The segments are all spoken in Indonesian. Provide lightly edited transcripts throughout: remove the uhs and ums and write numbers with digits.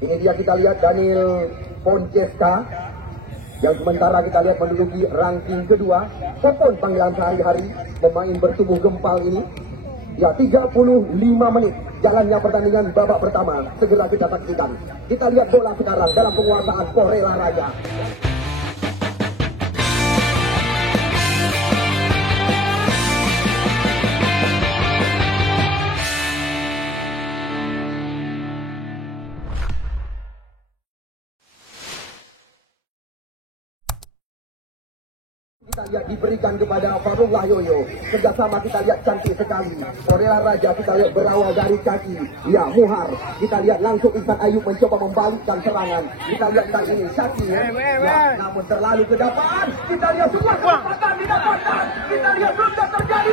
Ini dia kita lihat Daniel Ponceska yang sementara kita lihat menduduki ranking kedua. Popon panggilan sehari-hari pemain bertubuh gempal ini. Ya, 35 menit jalannya pertandingan babak pertama. Segera kita saksikan. Kita lihat bola sekarang dalam penguasaan Porela Raja. Kita lihat diberikan kepada Farullah Yoyo. Kerjasama kita lihat cantik sekali. Porela Raja kita lihat berawal dari kaki. Ya, Muhar. Kita lihat langsung Ihsan Ayub mencoba membalikkan serangan. Kita lihat kali ini Syaki ya. Namun terlalu ke depan. Kita lihat sebuah kesempatan didapatkan. Kita lihat sudah terjadi.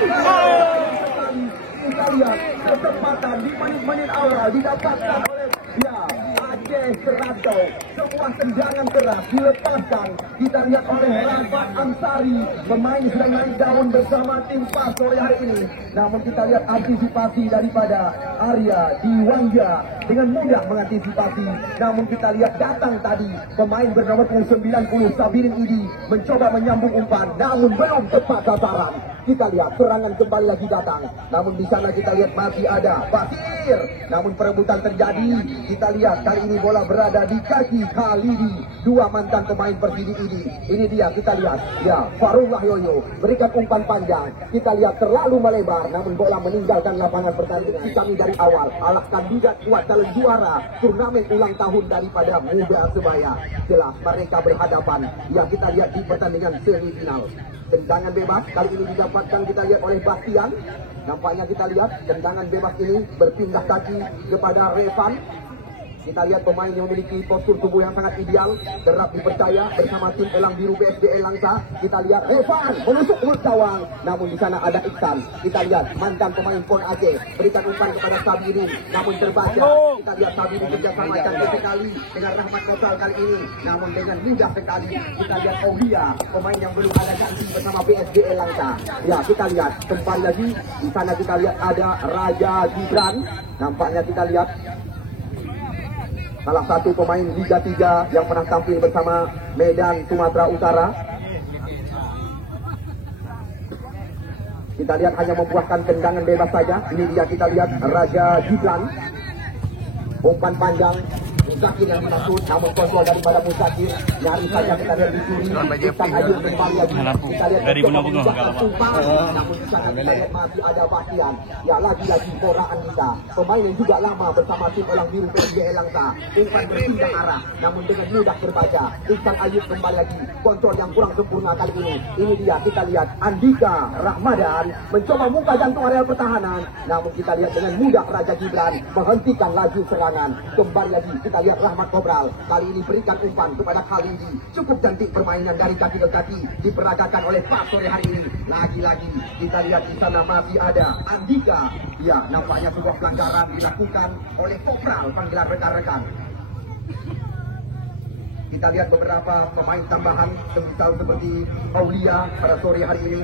Kita lihat kesempatan di menit-menit awal didapatkan oleh Aceh Serantau. Sebuah tendangan keras dilepaskan. Kita lihat oleh Rafat Ansari. Pemain sedang naik daun bersama tim PAS sore hari ini. Namun kita lihat antisipasi daripada Arya Diwangga. Dengan mudah mengantisipasi. Namun kita lihat datang tadi pemain bernomor 90 Sabirin Idi. Mencoba menyambung umpan. Namun belum tepat sasaran. Kita lihat serangan kembali lagi datang. Namun di sana kita lihat masih ada Basir. Namun perebutan terjadi. Kita lihat kali ini bola berada di kaki Khalidi. Dua mantan pemain Persidi ini. Ini dia kita lihat. Ya, Farullah Yoyo berikan umpan panjang. Kita lihat terlalu melebar. Namun bola meninggalkan lapangan pertandingan. Kami dari awal. Alah kandidat kuat calon juara turnamen ulang tahun daripada Muda Sebaya. Jelas mereka berhadapan. Ya, kita lihat di pertandingan semifinal. Tendangan bebas kali ini didapatkan kita lihat oleh Bastian. Nampaknya kita lihat tendangan bebas ini berpindah kaki kepada Revan. Kita lihat pemain yang memiliki postur tubuh yang sangat ideal, kerap dipercaya bersama tim Elang Biru BSBL Langsa. Kita lihat Revan menusuk mulut gawang, namun di sana ada Iksan. Kita lihat mantan pemain Pon Aceh berikan umpan kepada Sabirin, namun terbaca. Kita lihat Sabirin kerjasama cantik sekali dengan Rahmat Kosal kali ini, namun dengan mudah sekali. Kita lihat Ohia, pemain yang belum ada ganti bersama BSBL Langsa. Ya, kita lihat kembali lagi di sana kita lihat ada Raja Gibran. Nampaknya kita lihat salah satu pemain Liga 3 yang pernah tampil bersama Medan Sumatera Utara. Kita lihat hanya membuahkan tendangan bebas saja. Ini dia kita lihat Raja Gibran. Umpan panjang. Musakir yang menakut, namun kontrol daripada Musakir. Nyari saja kita lihat dicuri. Ihsan Ayub kembali lagi. Kita lihat dari bunga-bunga. Namun di sana kita lihat masih ada Bastian. Ya, lagi-lagi Bora Andika. Pemain yang juga lama bersama tim Elang Biru PSBL Langsa. Umpan berpindah arah, namun dengan mudah terbaca. Ihsan Ayub kembali lagi. Kontrol yang kurang sempurna kali ini. Ini dia kita lihat Andika Rahmadan mencoba buka jantung areal pertahanan. Namun kita lihat dengan mudah Raja Gibran menghentikan laju serangan. Kembali lagi kita lihat Rahmat Kobral kali ini berikan umpan kepada Khalidi. Cukup cantik permainan dari kaki ke kaki diperagakan oleh PAS sore hari ini. Lagi-lagi kita lihat di sana masih ada Andika. Ya, nampaknya sebuah pelanggaran dilakukan oleh Kobral panggilan rekan-rekan. Kita lihat beberapa pemain tambahan seperti Aulia pada sore hari ini.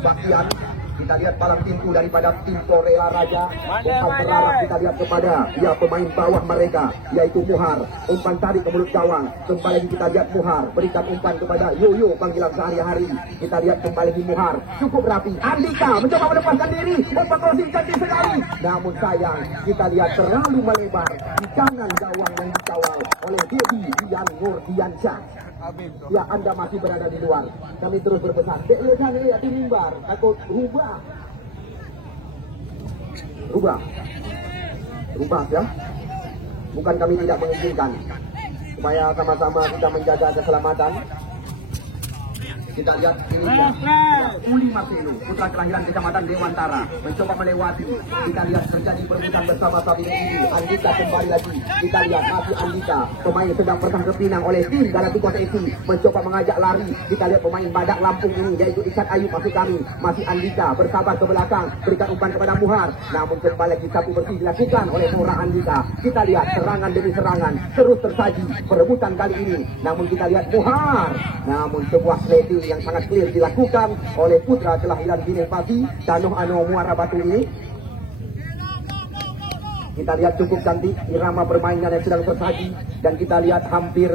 Bastian. Kita lihat palang pintu daripada tim Porela Raja. Umpan berarah kita lihat kepada pemain bawah mereka, yaitu Muhar. Umpan tarik ke mulut gawang. Kembali lagi kita lihat Muhar berikan umpan kepada Yoyo panggilan sehari-hari. Kita lihat kembali lagi Muhar. Cukup rapi. Andika mencoba melepaskan diri. Umpan crossing cantik sekali. Namun sayang kita lihat terlalu melebar di kanan gawang yang dikawal oleh Dedi Dian Nurdiansyah. Ya, Anda masih berada di luar. Kami terus berpesan. Deklekan ya di mimbar. Takut rubah ya. Bukan kami tidak mengizinkan. Supaya sama-sama kita menjaga keselamatan. Kita lihat ini dia. Uli Marcelo, putra kelahiran Kecamatan Dewantara, mencoba melewati. Kita lihat terjadi perebutan bersama Sabirin ini. Andika kembali lagi. Kita lihat masih Andika, pemain yang sedang pernah kepinang oleh tim Galaticosa FC, mencoba mengajak lari. Kita lihat pemain Badak Lampung ini, yaitu Ihsan Ayub masih kami. Masih Andika bersabar ke belakang, berikan umpan kepada Muhar. Namun kembali lagi sapu bersih dilakukan oleh Mora Andika. Kita lihat serangan demi serangan terus tersaji perebutan kali ini. Namun kita lihat Muhar. Namun sebuah sliding yang sangat clear dilakukan oleh putra kelahiran Bineng Pati, Tanuh Ano Muara Batu ini. Kita lihat cukup cantik irama permainan yang sedang tersaji, dan kita lihat hampir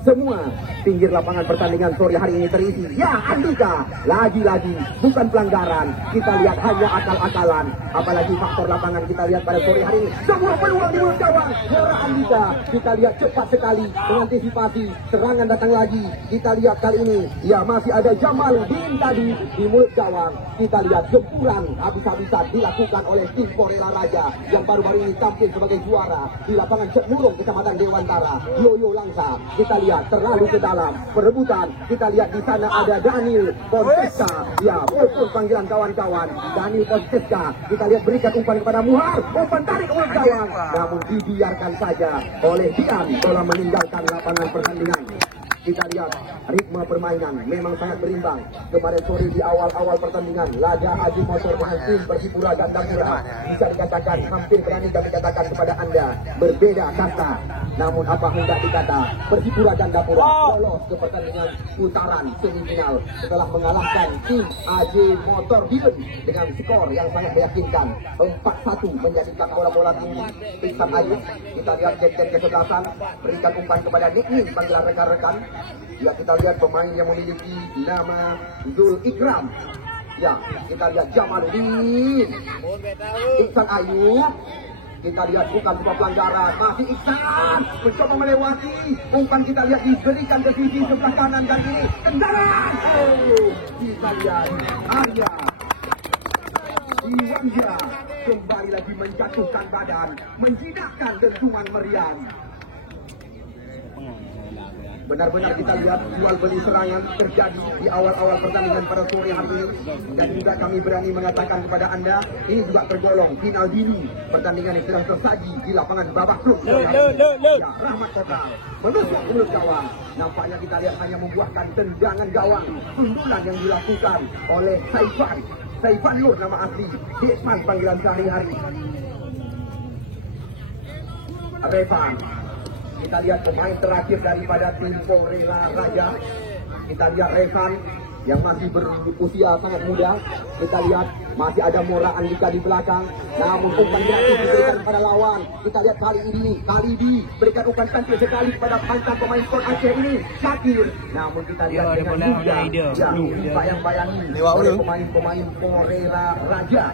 semua pinggir lapangan pertandingan sore hari ini terisi. Ya, Andika, lagi-lagi bukan pelanggaran. Kita lihat hanya akal-akalan. Apalagi faktor lapangan kita lihat pada sore hari ini. Sebuah peluang di mulut gawang. Suara Andika, kita lihat cepat sekali mengantisipasi. Serangan datang lagi. Kita lihat kali ini, ya masih ada Jamal Bin tadi di mulut gawang. Kita lihat gempuran habis-habisan dilakukan oleh tim Porela Raja yang baru-baru ini tampil sebagai juara di lapangan Cemurung, Kecamatan Dewantara. Yoyo Langsa, kita lihat terlalu ke dalam perebutan. Kita lihat di sana ada Daniel Fonseca. Ya, betul panggilan kawan-kawan. Daniel Fonseca. Kita lihat berikan umpan kepada Muhar. Umpan tarik oleh gawang. Namun dibiarkan saja oleh Dian bola meninggalkan lapangan pertandingan. Kita lihat ritme permainan memang sangat berimbang. Kemarin sore di awal-awal pertandingan, laga Haji Motor dengan tim Persipura Gandapura bisa dikatakan, hampir berani kami katakan kepada Anda, berbeda kasta. Namun apa hendak dikata, Persipura Gandapura lolos ke pertandingan putaran semifinal setelah mengalahkan tim Haji Motor Diven dengan skor yang sangat meyakinkan 4-1, menjadikan bola-bola tinggi Iksan Ayu. Kita lihat Captain kesebelasan berikan umpan kepada Nikmin, panggilan rekan-rekan. Ya, kita lihat pemain yang memiliki nama Zul Ikram. Ya, kita lihat Jamaluddin, Iksan Ayu. Kita lihat bukan sebuah pelanggaran, masih Iksan mencoba melewati. Umpan kita lihat diberikan ke sisi sebelah kanan dan ini tendangan. Oh, kita lihat Arya Iwanja kembali lagi menjatuhkan badan, menjinakkan dentuman meriam. Benar-benar kita lihat jual beli serangan terjadi di awal-awal pertandingan pada sore hari ini. Dan juga kami berani mengatakan kepada Anda, ini juga tergolong final dini pertandingan yang sedang tersaji di lapangan babak grup. Ya, Rahmat Kota menusuk mulut gawang. Nampaknya kita lihat hanya membuahkan tendangan gawang sundulan yang dilakukan oleh Saifan Nur nama asli, Hitman panggilan sehari-hari. Revan. Kita lihat pemain terakhir daripada tim Porela Raja. Kita lihat Revan yang masih berusia sangat muda. Kita lihat masih ada Mora Andika di belakang. Namun umpan gratis diberikan kepada lawan. Kita lihat kali ini Kalibi berikan umpan cantik sekali kepada mantan pemain skor Aceh ini, Syakir. Namun kita lihat dengan mudah bayang-bayangi oleh pemain-pemain Porela Raja.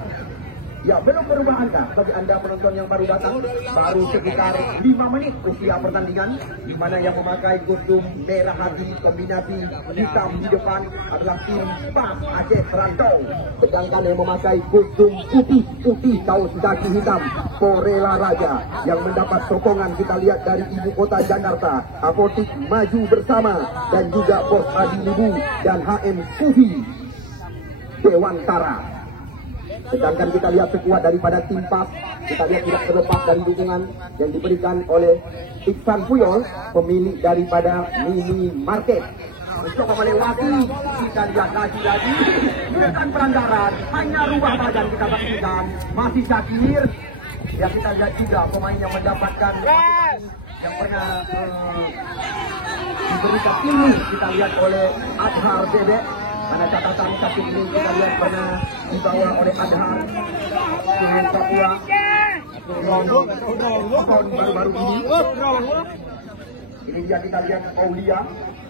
Ya, belum berubah angka bagi Anda penonton yang baru datang. Baru sekitar 5 menit usia pertandingan, di mana yang memakai kostum merah hati kombinasi hitam di depan adalah tim PAS Aceh Perantau. Sedangkan yang memakai kostum putih kaos kaki hitam Porela Raja yang mendapat sokongan kita lihat dari ibu kota Jakarta, Apotik Maju Bersama, dan juga Pos Adi Libu dan HM Sufi Dewantara. Sedangkan kita lihat sekuat daripada tim PAS, kita lihat tidak terlepas dari dukungan yang diberikan oleh Iksan Puyol, pemilik daripada Mini Market. Mencoba melewati, kita lihat lagi-lagi, bukan pelanggaran, hanya rubah badan kita saksikan. Masih Syakir, ya kita lihat juga pemain yang mendapatkan yang pernah diberikan ini, kita lihat oleh Adhar Bebek. Karena catatan kaki ini kita lihat pernah dibawa oleh Adhar ke Papua tahun baru-baru ini. Ini dia kita lihat Aulia,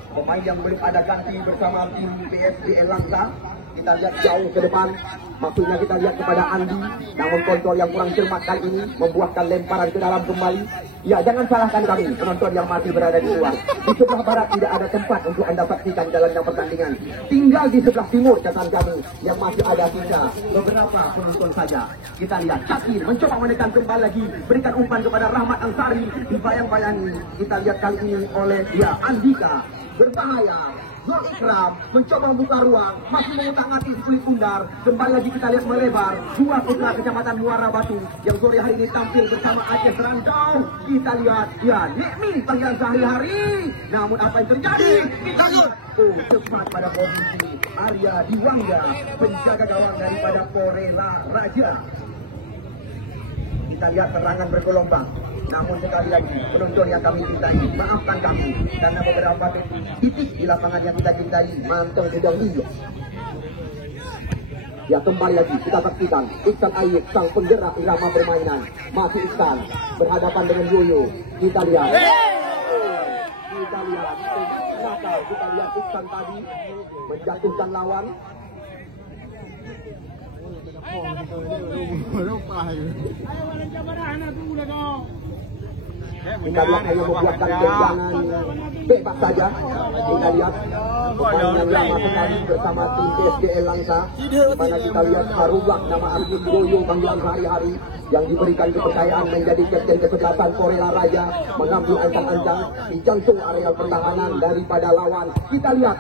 pemain yang belum ada ganti bersama tim PSBL Langsa. Kita lihat jauh ke depan, maksudnya kita lihat kepada Andi. Namun kontrol yang kurang cermat kali ini membuahkan lemparan ke dalam kembali. Ya, jangan salahkan kami penonton yang masih berada di luar. Di sebelah barat tidak ada tempat untuk Anda saksikan jalannya pertandingan. Tinggal di sebelah timur catatan kami yang masih ada sisa beberapa penonton saja. Kita lihat Syakir mencoba menekan kembali lagi, berikan umpan kepada Rahmat Ansari, dibayang-bayangi. Kita lihat kali ini oleh Andika, berbahaya. Zul Ikram mencoba membuka ruang, masih mengutak-atik kulit bundar. Kembali lagi kita lihat melebar. Dua putra Kecamatan Muara Batu yang sore hari ini tampil bersama Aceh Perantau. Kita lihat, ya, Nikmin panggilan sehari-hari. Namun apa yang terjadi? Kita lihat, cepat pada posisi Arya Diwangga, penjaga gawang daripada Porela Raja. Kita lihat serangan bergelombang. Namun sekali lagi penonton yang kami cintai, maafkan kami karena beberapa titik di lapangan yang kita cintai mantong sedang liuk. Ya, kembali lagi kita saksikan Iksan Ayub, sang penggerak irama permainan. Masih Iksan berhadapan dengan Yoyo. Kita lihat. Kita lihat. Kita lihat Iksan tadi menjatuhkan lawan. Kita lihat hanya membuatkan tendangan bebas saja. Kita lihat pemain yang lama sekali bersama tim PSGL Langsa, di mana kita lihat Harullah, nama asli Yoyo panggilan sehari-hari, yang diberikan kepercayaan menjadi kapten kesebelasan Korela Raja, mengambil ancang-ancang di jantung area pertahanan daripada lawan. Kita lihat,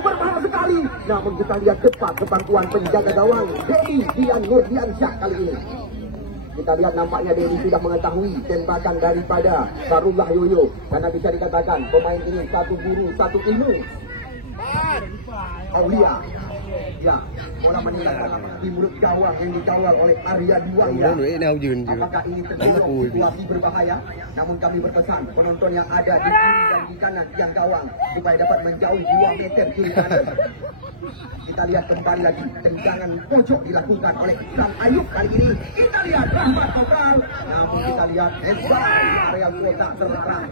berbahaya sekali. Namun kita lihat cepat kebantuan penjaga gawang Dedi Dian Nurdiansyah kali ini. Kita lihat nampaknya Dedi sudah mengetahui tembakan daripada Harullah Yoyo, karena bisa dikatakan pemain ini satu guru, satu ilmu. Aulia, ya, bola meninggalkan di mulut gawang yang dikawal oleh Arya Dwingda. Apakah ini tergolong situasi berbahaya? Namun kami berpesan penonton yang ada di kiri dan di kanan tiang gawang supaya dapat menjauh 2 meter kiri kanan. Kita lihat kembali lagi tendangan pojok dilakukan oleh Iksan Ayub kali ini. Kita lihat Rahmat Kokal, namun kita lihat hebat di area kotak terlarang.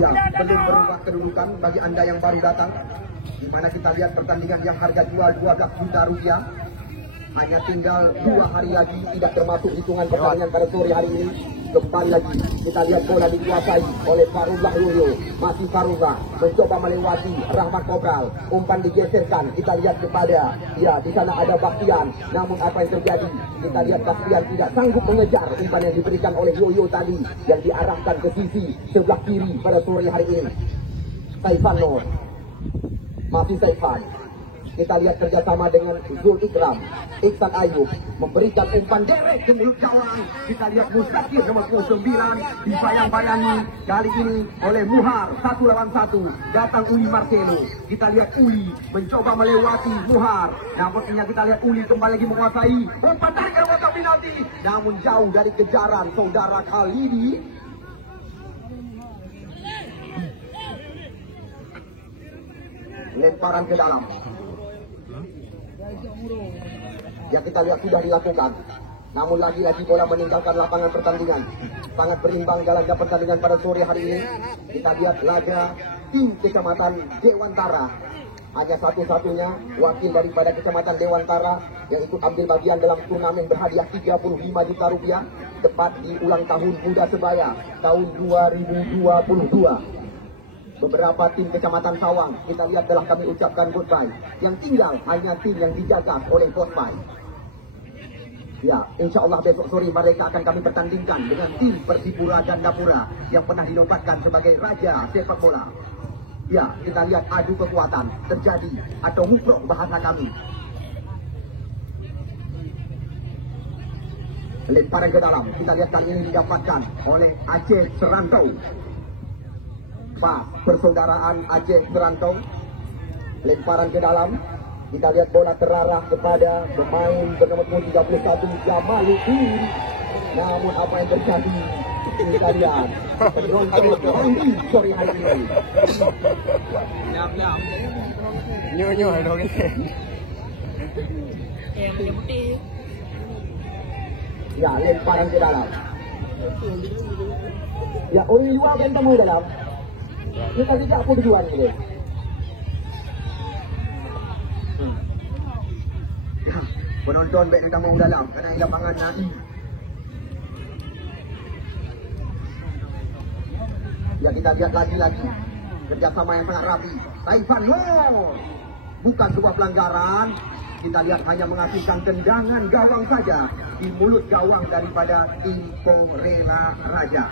Ya, belum berubah kedudukan bagi Anda yang baru datang, di mana kita lihat pertandingan yang harga jual 12 juta rupiah. Hanya tinggal 2 hari lagi, tidak termasuk hitungan pertandingan pada sore hari ini. Kembali lagi kita lihat bola dikuasai oleh Harullah Yoyo. Masih Harullah mencoba melewati Rahmat Kokal. Umpan digeserkan. Kita lihat kepada, ya, di sana ada Bastian. Namun apa yang terjadi? Kita lihat Bastian tidak sanggup mengejar umpan yang diberikan oleh Yoyo tadi, yang diarahkan ke sisi sebelah kiri pada sore hari ini. Saifan Nur, masih Saifan. Kita lihat kerjasama dengan Zul Ikram. Iksan Ayub memberikan umpan derek ke mulut gawang. Kita lihat Mustakir nomor 29 dibayang-bayangi kali ini oleh Muhar. 1 lawan 1 datang Uli Marcelo. Kita lihat Uli mencoba melewati Muhar. Namun kita lihat Uli kembali lagi menguasai umpan tarik ke kotak penalti. Namun jauh dari kejaran saudara Khalidi. Lemparan ke dalam. Yang kita lihat sudah dilakukan. Namun lagi-lagi bola meninggalkan lapangan pertandingan. Sangat berimbang jalannya pertandingan pada sore hari ini. Kita lihat laga tim Kecamatan Dewantara. Hanya satu-satunya wakil daripada Kecamatan Dewantara yang ikut ambil bagian dalam turnamen berhadiah 35 juta rupiah. Tepat di ulang tahun Muda Sebaya tahun 2022. Beberapa tim Kecamatan Sawang kita lihat telah kami ucapkan goodbye. Yang tinggal hanya tim yang dijaga oleh Pospai. Ya, insya Allah besok sore mereka akan kami pertandingkan dengan tim Persipura Gandapura yang pernah dinobatkan sebagai raja sepak bola. Ya, kita lihat adu kekuatan terjadi atau muprok bahasa kami. Lemparan ke dalam, kita lihat kali ini didapatkan oleh Aceh Serantau. Pak persaudaraan Aceh Serantau. Lemparan ke dalam. Kita lihat bola terarah kepada pemain bernomor 31 Jamaluddin. Namun apa yang terjadi? Kita lihat penonton sore hari ini. Nyo dong ini. Ya, lemparan ke dalam. Ya, orang luar kan temu dalam. Kita tidak pun tujuan ini. Penonton baik nak mau dalam kerana lapangan nasi. Ya, kita lihat lagi-lagi kerjasama yang sangat rapi. Saifan Nur, bukan sebuah pelanggaran. Kita lihat hanya menghasilkan tendangan gawang saja di mulut gawang daripada tim Korela Raja.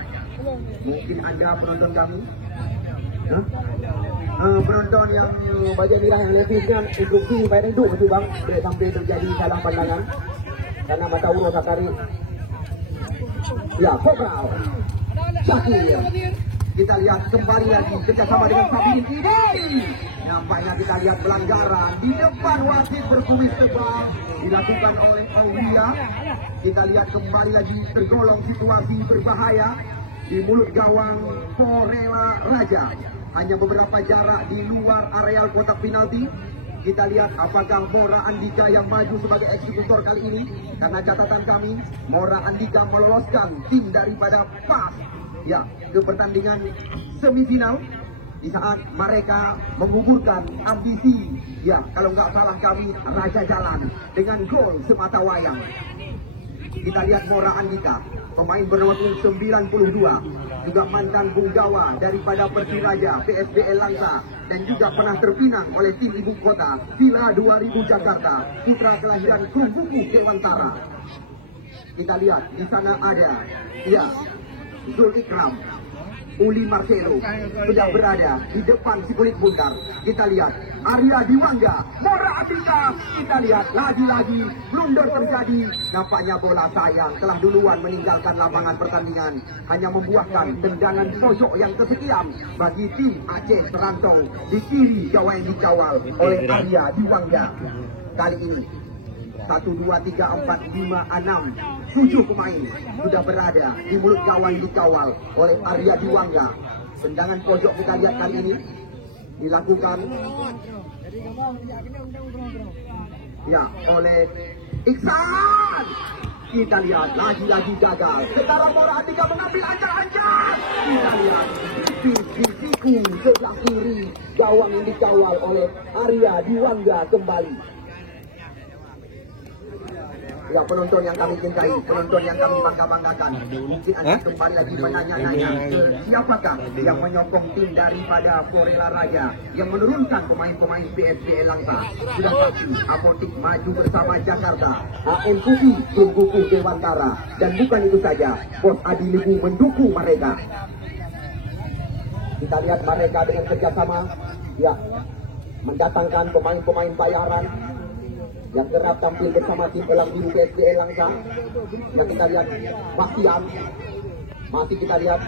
Mungkin anda penonton kami, penonton yang baca bilang yang levisnya instruksi supaya duduk betul bang, boleh sampai terjadi salah pandangan karena mata urus sakari. Ya, Kokal Syakir. Kita lihat kembali lagi kerjasama dengan Sabidin ini. Nampaknya kita lihat pelanggaran di depan wasit berkumis tebal dilakukan oleh Aulia. Kita lihat kembali lagi tergolong situasi berbahaya di mulut gawang Korela Raja. hanya beberapa jarak di luar areal kotak penalti. Kita lihat apakah Mora Andika yang maju sebagai eksekutor kali ini. Karena catatan kami, Mora Andika meloloskan tim daripada PAS ya ke pertandingan semifinal di saat mereka menguburkan ambisi ya, kalau nggak salah kami, Raja Jalan dengan gol semata wayang. Kita lihat Mora Andika, pemain bernomor 92, juga mantan Bunggawa daripada Persiraja, PSBL Langsa, dan juga pernah terpinang oleh tim ibu kota Villa 2000 Jakarta, putra kelahiran Kumbuku Dewantara. Kita lihat di sana ada ya Zul Ikram, Uli Marcelo sudah berada di depan si kulit bundar. Kita lihat Arya Diwangga, Mora Andika. Kita lihat lagi-lagi blunder terjadi. Nampaknya bola sayang telah duluan meninggalkan lapangan pertandingan, hanya membuahkan tendangan pojok yang kesekian bagi tim Aceh Serantau di kiri gawang yang dikawal oleh Arya Diwangga. Kali ini 1, 2, 3, 4, 5, 6, 7 pemain sudah berada di mulut gawang yang dikawal oleh Arya Diwangga. Tendangan pojok kita lihat kali ini dilakukan ya oleh Iksan. Kita lihat lagi-lagi gagal. Sekarang Mora Andika mengambil ancang-ancang. Kita lihat siku sebelah kiri gawang yang dikawal oleh Arya Diwangga kembali. Ya, penonton yang kami cintai, penonton yang kami bangga-banggakan. Mungkin Anda kembali lagi menanya-nanya, siapakah yang menyokong tim daripada Florela Raja yang menurunkan pemain-pemain PSBL Langsa? Sudah pasti Apotik maju bersama Jakarta, AM Putih Kumbuku Dewantara, dan bukan itu saja, Bos Adi Libu mendukung mereka. Kita lihat mereka dengan kerjasama, ya, mendatangkan pemain-pemain bayaran yang kerap tampil bersama tim Elang Biru PSBL Langsa. Yang kita lihat Bastian, masih kita lihat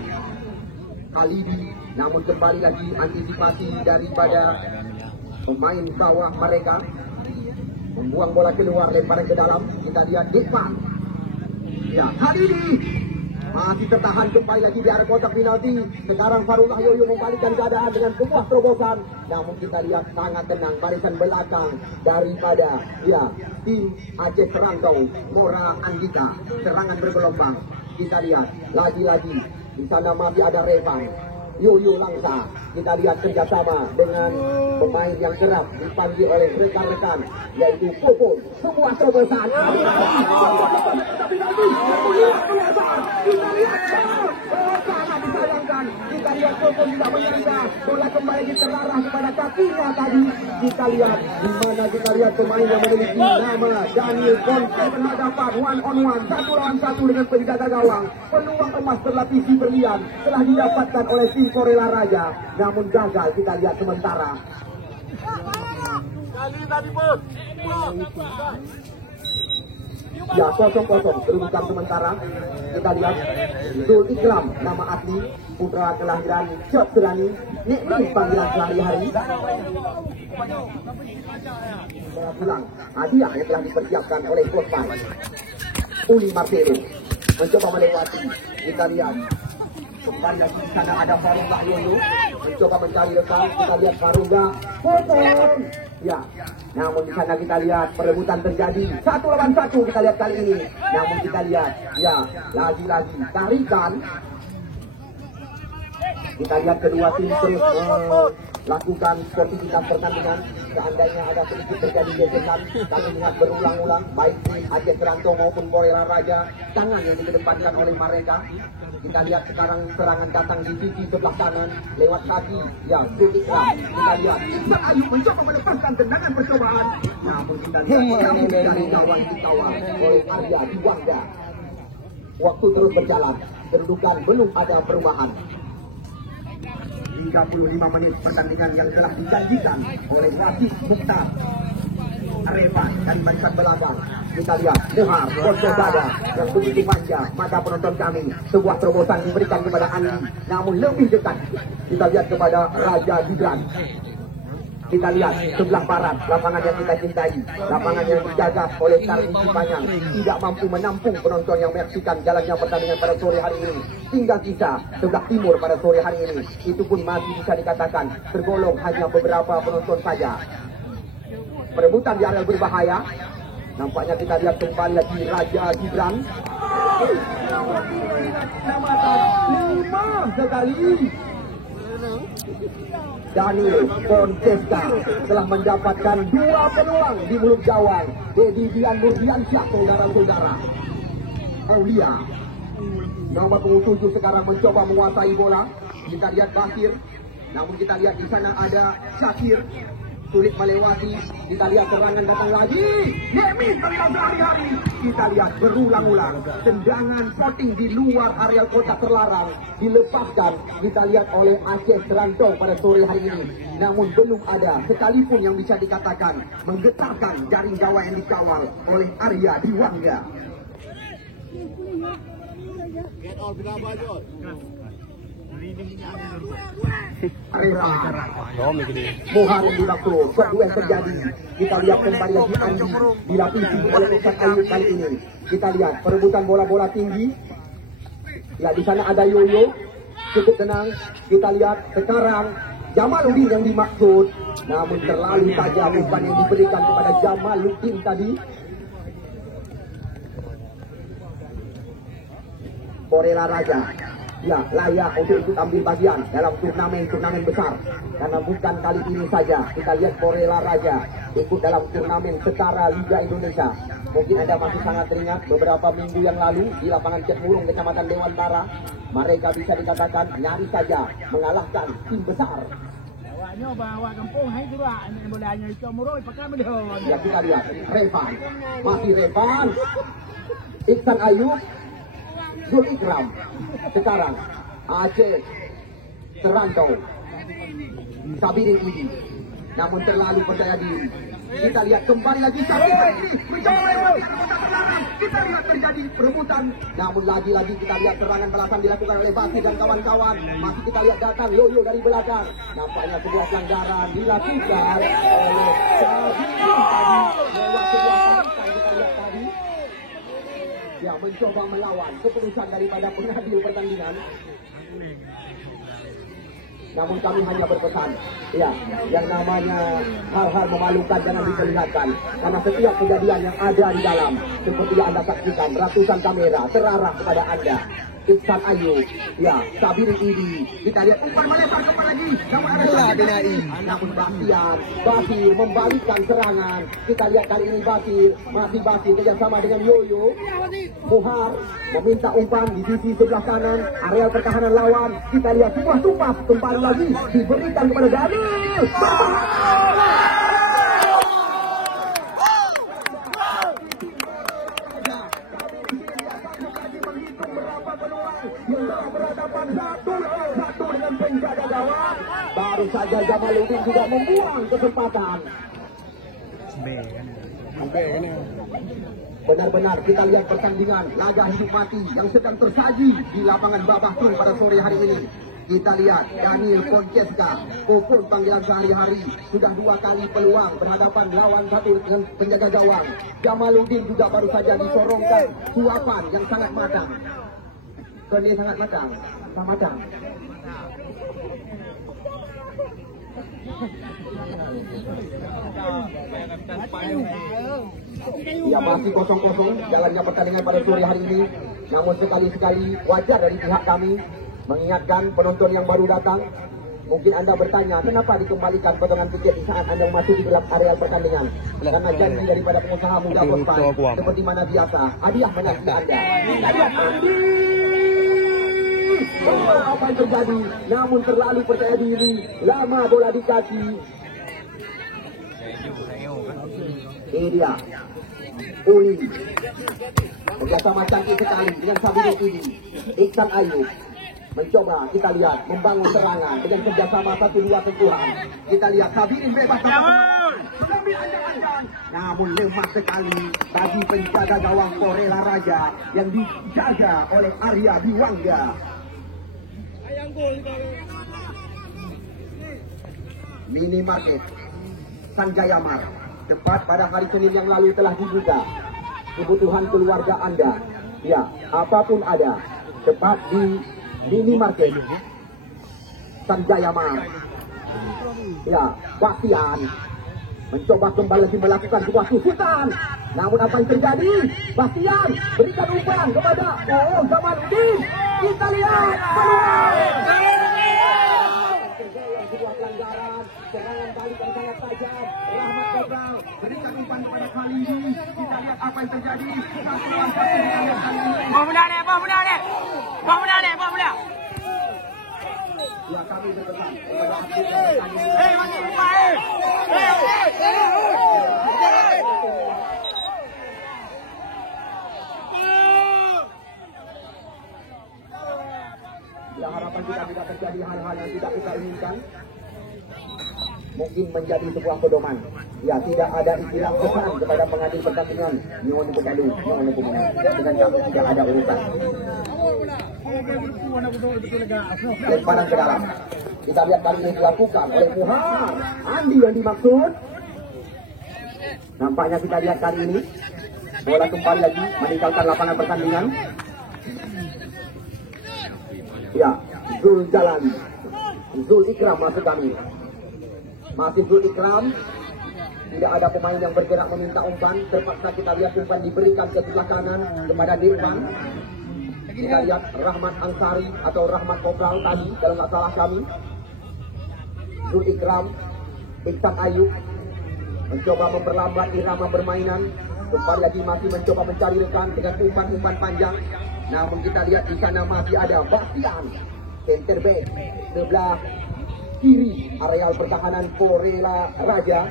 Khalidi, namun kembali lagi antisipasi daripada pemain bawah mereka, membuang bola keluar, lemparan ke dalam. Kita lihat Irfan, ya, Khalidi masih tertahan kembali lagi di area kotak penalti. Sekarang Farullah Yoyo membalikkan keadaan dengan sebuah terobosan. Namun kita lihat sangat tenang barisan belakang daripada ya tim Aceh Serantau, Mora Andika. Serangan bergelombang. Kita lihat lagi-lagi di sana masih ada Revan, Yoyo Langsa. Kita lihat kerjasama dengan pemain yang kerap dipanggil oleh rekan-rekan, yaitu Popon. Sebuah terobosan. Kita lihat sangat disayangkan. Kita lihat Popon tidak menyangka bola kembali terarah kepada kakinya tadi. Kita lihat di mana kita lihat pemain yang memiliki nama Daniel Conte berhadapan one on one, 1 lawan 1 dengan penjaga gawang. Peluang emas berlapisi berlian telah didapatkan oleh tim Florela Raja, namun gagal. Kita lihat sementara. Ya, 0-0 kedudukan sementara. Kita lihat Zul Ikram, nama asli, putra kelahiran Syok Serani, nikmat panggilan sehari-hari. Pulang hadiah yang telah dipersiapkan oleh Kospan. Uli Marcelo mencoba melewati. Kita lihat kembali lagi di sana ada Farullah Yoyo mencoba mencari lepas. Kita lihat Farullah potong. Ya, namun di sana kita lihat perebutan terjadi 1 lawan 1. Kita lihat kali ini. Namun kita lihat ya lagi-lagi tarikan. Kita lihat kedua tim terus lakukan sportivitas pertandingan. Seandainya ada sedikit terjadi gesekan, kami lihat berulang-ulang baik di Aceh Serantau maupun Florela Raja, tangan yang dikedepankan oleh mereka. Kita lihat sekarang serangan datang di sisi sebelah kanan lewat kaki yang Ikram. Kita lihat Iksan Ayub mencoba melepaskan tendangan percobaan, namun kita lihat dari kawan dikawal oleh Arya Diwangga. Waktu terus berjalan, kedudukan belum ada perubahan. 35 menit pertandingan yang telah dijanjikan oleh wasit Mukhtar Revan dan barisan belakang. Kita lihat Muhar, Bosco Dada yang begitu manja. Mata penonton kami, sebuah terobosan diberikan kepada Andi, namun lebih dekat kita lihat kepada Raja Gibran. Kita lihat sebelah barat, lapangan yang kita cintai, lapangan yang dijaga oleh Karni Cipanyang, tidak mampu menampung penonton yang menyaksikan jalannya pertandingan pada sore hari ini. Hingga kita sebelah timur pada sore hari ini, itu pun masih bisa dikatakan tergolong hanya beberapa penonton saja. Perebutan di area berbahaya. Nampaknya kita lihat kembali lagi Raja Gibran. Lima sekali. Daniel Fonseca telah mendapatkan 2 peluang di mulut gawang. Dedi Dian Nurdiansyah, saudara-saudara. Aulia nomor 7 sekarang mencoba menguasai bola. Kita lihat Basir, namun kita lihat di sana ada Syakir, sulit melewati. Kita lihat serangan datang lagi. Yemi sehari-hari. Kita lihat berulang-ulang tendangan shooting di luar area kotak terlarang dilepaskan. Kita lihat oleh Aceh Serantong pada sore hari ini. Namun belum ada sekalipun yang bisa dikatakan menggetarkan jaring gawang yang dikawal oleh Arya Diwangga. Muhar yang dilakukan, kedua yang terjadi. Kita lihat kembali lagi Andi dilapisi oleh Ustaz Ayub kali ini. Kita lihat perebutan bola-bola tinggi. Ya, di sana ada Yoyo, cukup tenang. Kita lihat sekarang Jamaluddin yang dimaksud, namun terlalu saja umpan yang diberikan kepada Jamaluddin tadi. Porela Raja, ya, layak untuk ikut ambil bagian dalam turnamen besar. Karena bukan kali ini saja kita lihat Porela Raja ikut dalam turnamen setara Liga Indonesia. Mungkin Anda masih sangat teringat beberapa minggu yang lalu di lapangan Cetmurung, Kecamatan Dewantara, mereka bisa dikatakan nyaris saja mengalahkan tim besar. Ya, kita lihat Revan, masih Revan, Iksan Ayub, Zul Ikram. Sekarang Aceh Serantau, Sabirin ini, namun terlalu percaya diri. Kita lihat kembali lagi Sabirin ini mencoba melewati kotak terlarang. Kita lihat terjadi perebutan, namun lagi-lagi kita lihat serangan balasan dilakukan oleh Basi dan kawan-kawan. Masih kita lihat datang Yoyo dari belakang. Nampaknya sebuah pelanggaran dilakukan oleh Sabirin tadi lewat sebuah tembakan. Kita lihat tadi yang mencoba melawan keputusan daripada pengadil pertandingan. Namun kami hanya berpesan, ya, yang namanya hal-hal memalukan jangan diperlihatkan. Karena setiap kejadian yang ada di dalam, seperti yang Anda saksikan, ratusan kamera terarah kepada Anda. Iksan Ayu, ya, Sabirin ini. Kita lihat umpan melebar kembali lagi. Namun ada namun Basir membalikkan serangan. Kita lihat kali ini Basir kerjasama dengan Yoyo. Muhar meminta umpan di sisi sebelah kanan, area pertahanan lawan. Kita lihat sebuah tumpas kembali lagi diberikan kepada Daniel. Berhadapan satu dengan penjaga gawang. Baru saja Jamaluddin juga membuang kesempatan. Benar-benar kita lihat pertandingan laga hidup mati yang sedang tersaji di lapangan Babah Tun pada sore hari ini. Kita lihat Daniel Fonseca, Popon panggilan sehari-hari, sudah 2 kali peluang berhadapan lawan satu dengan penjaga gawang. Jamaluddin juga baru saja disorongkan suapan yang sangat matang. Ini sangat matang. Ya, masih kosong-kosong jalannya pertandingan pada sore hari ini. Namun sekali-sekali wajar dari pihak kami mengingatkan penonton yang baru datang. Mungkin Anda bertanya, kenapa dikembalikan potongan tiket di saat Anda memasuki dalam area pertandingan? Karena janji daripada pengusaha muda Bospan, seperti mana biasa, hadiah menanti Anda. Hadiah Andi! Apa yang terjadi? Namun terlalu percaya diri, lama bola di kaki. Ini dia Uli bersama cantik sekali dengan Sabirin ini. Iksan Ayub mencoba, kita lihat, membangun serangan dengan kerjasama 1-2 sentuhan. Kita lihat Sabirin bebas mengambil anjang-anjang, namun lemah sekali bagi penjaga gawang Porela Raja yang dijaga oleh Arya Diwangga. Minimarket Sanjaya Mart. Tepat pada hari Senin yang lalu telah dibuka. Kebutuhan keluarga Anda, ya, apapun ada, tepat di minimarket Sanjaya Mart. Ya, Bastian mencoba kembali lagi melakukan sebuah susutan. Namun apa yang terjadi? Bastian berikan umpan kepada Zamanuddin. Kita lihat sebuah pelanggaran, serangan balik yang sangat tajam. Rahmat Gobral berikan umpan kepada Khalidi. Kita lihat apa yang terjadi. Ya, kami berpesan ya, harapan kita tidak terjadi hal-hal yang tidak kita inginkan. Mungkin menjadi sebuah pedoman. Ya, tidak ada istilah pesan kepada pengadil pertandingan. Nyuwun pegadu, nyuwun pemenang. Dengan kami tidak ada urusan. Lemparan ke dalam. Kita lihat kali ini dilakukan oleh Muhar. Andi yang dimaksud. Nampaknya kita lihat kali ini bola kembali lagi meninggalkan lapangan pertandingan. Ya, Zul jalan. Zul Ikram masuk kami. Masih Zul Ikram. Tidak ada pemain yang bergerak meminta umpan. Terpaksa kita lihat umpan diberikan ke sebelah kanan kepada Dirvan. Kita lihat Rahmat Ansari atau Rahmat Kopral tadi, kalau nggak salah kami. Zul Ikram, Iksan Ayub mencoba memperlambat irama permainan. Kembali lagi masih mencoba mencari rekan dengan umpan-umpan panjang. Namun kita lihat di sana masih ada Bastian, center back sebelah kiri areal pertahanan Porela Raja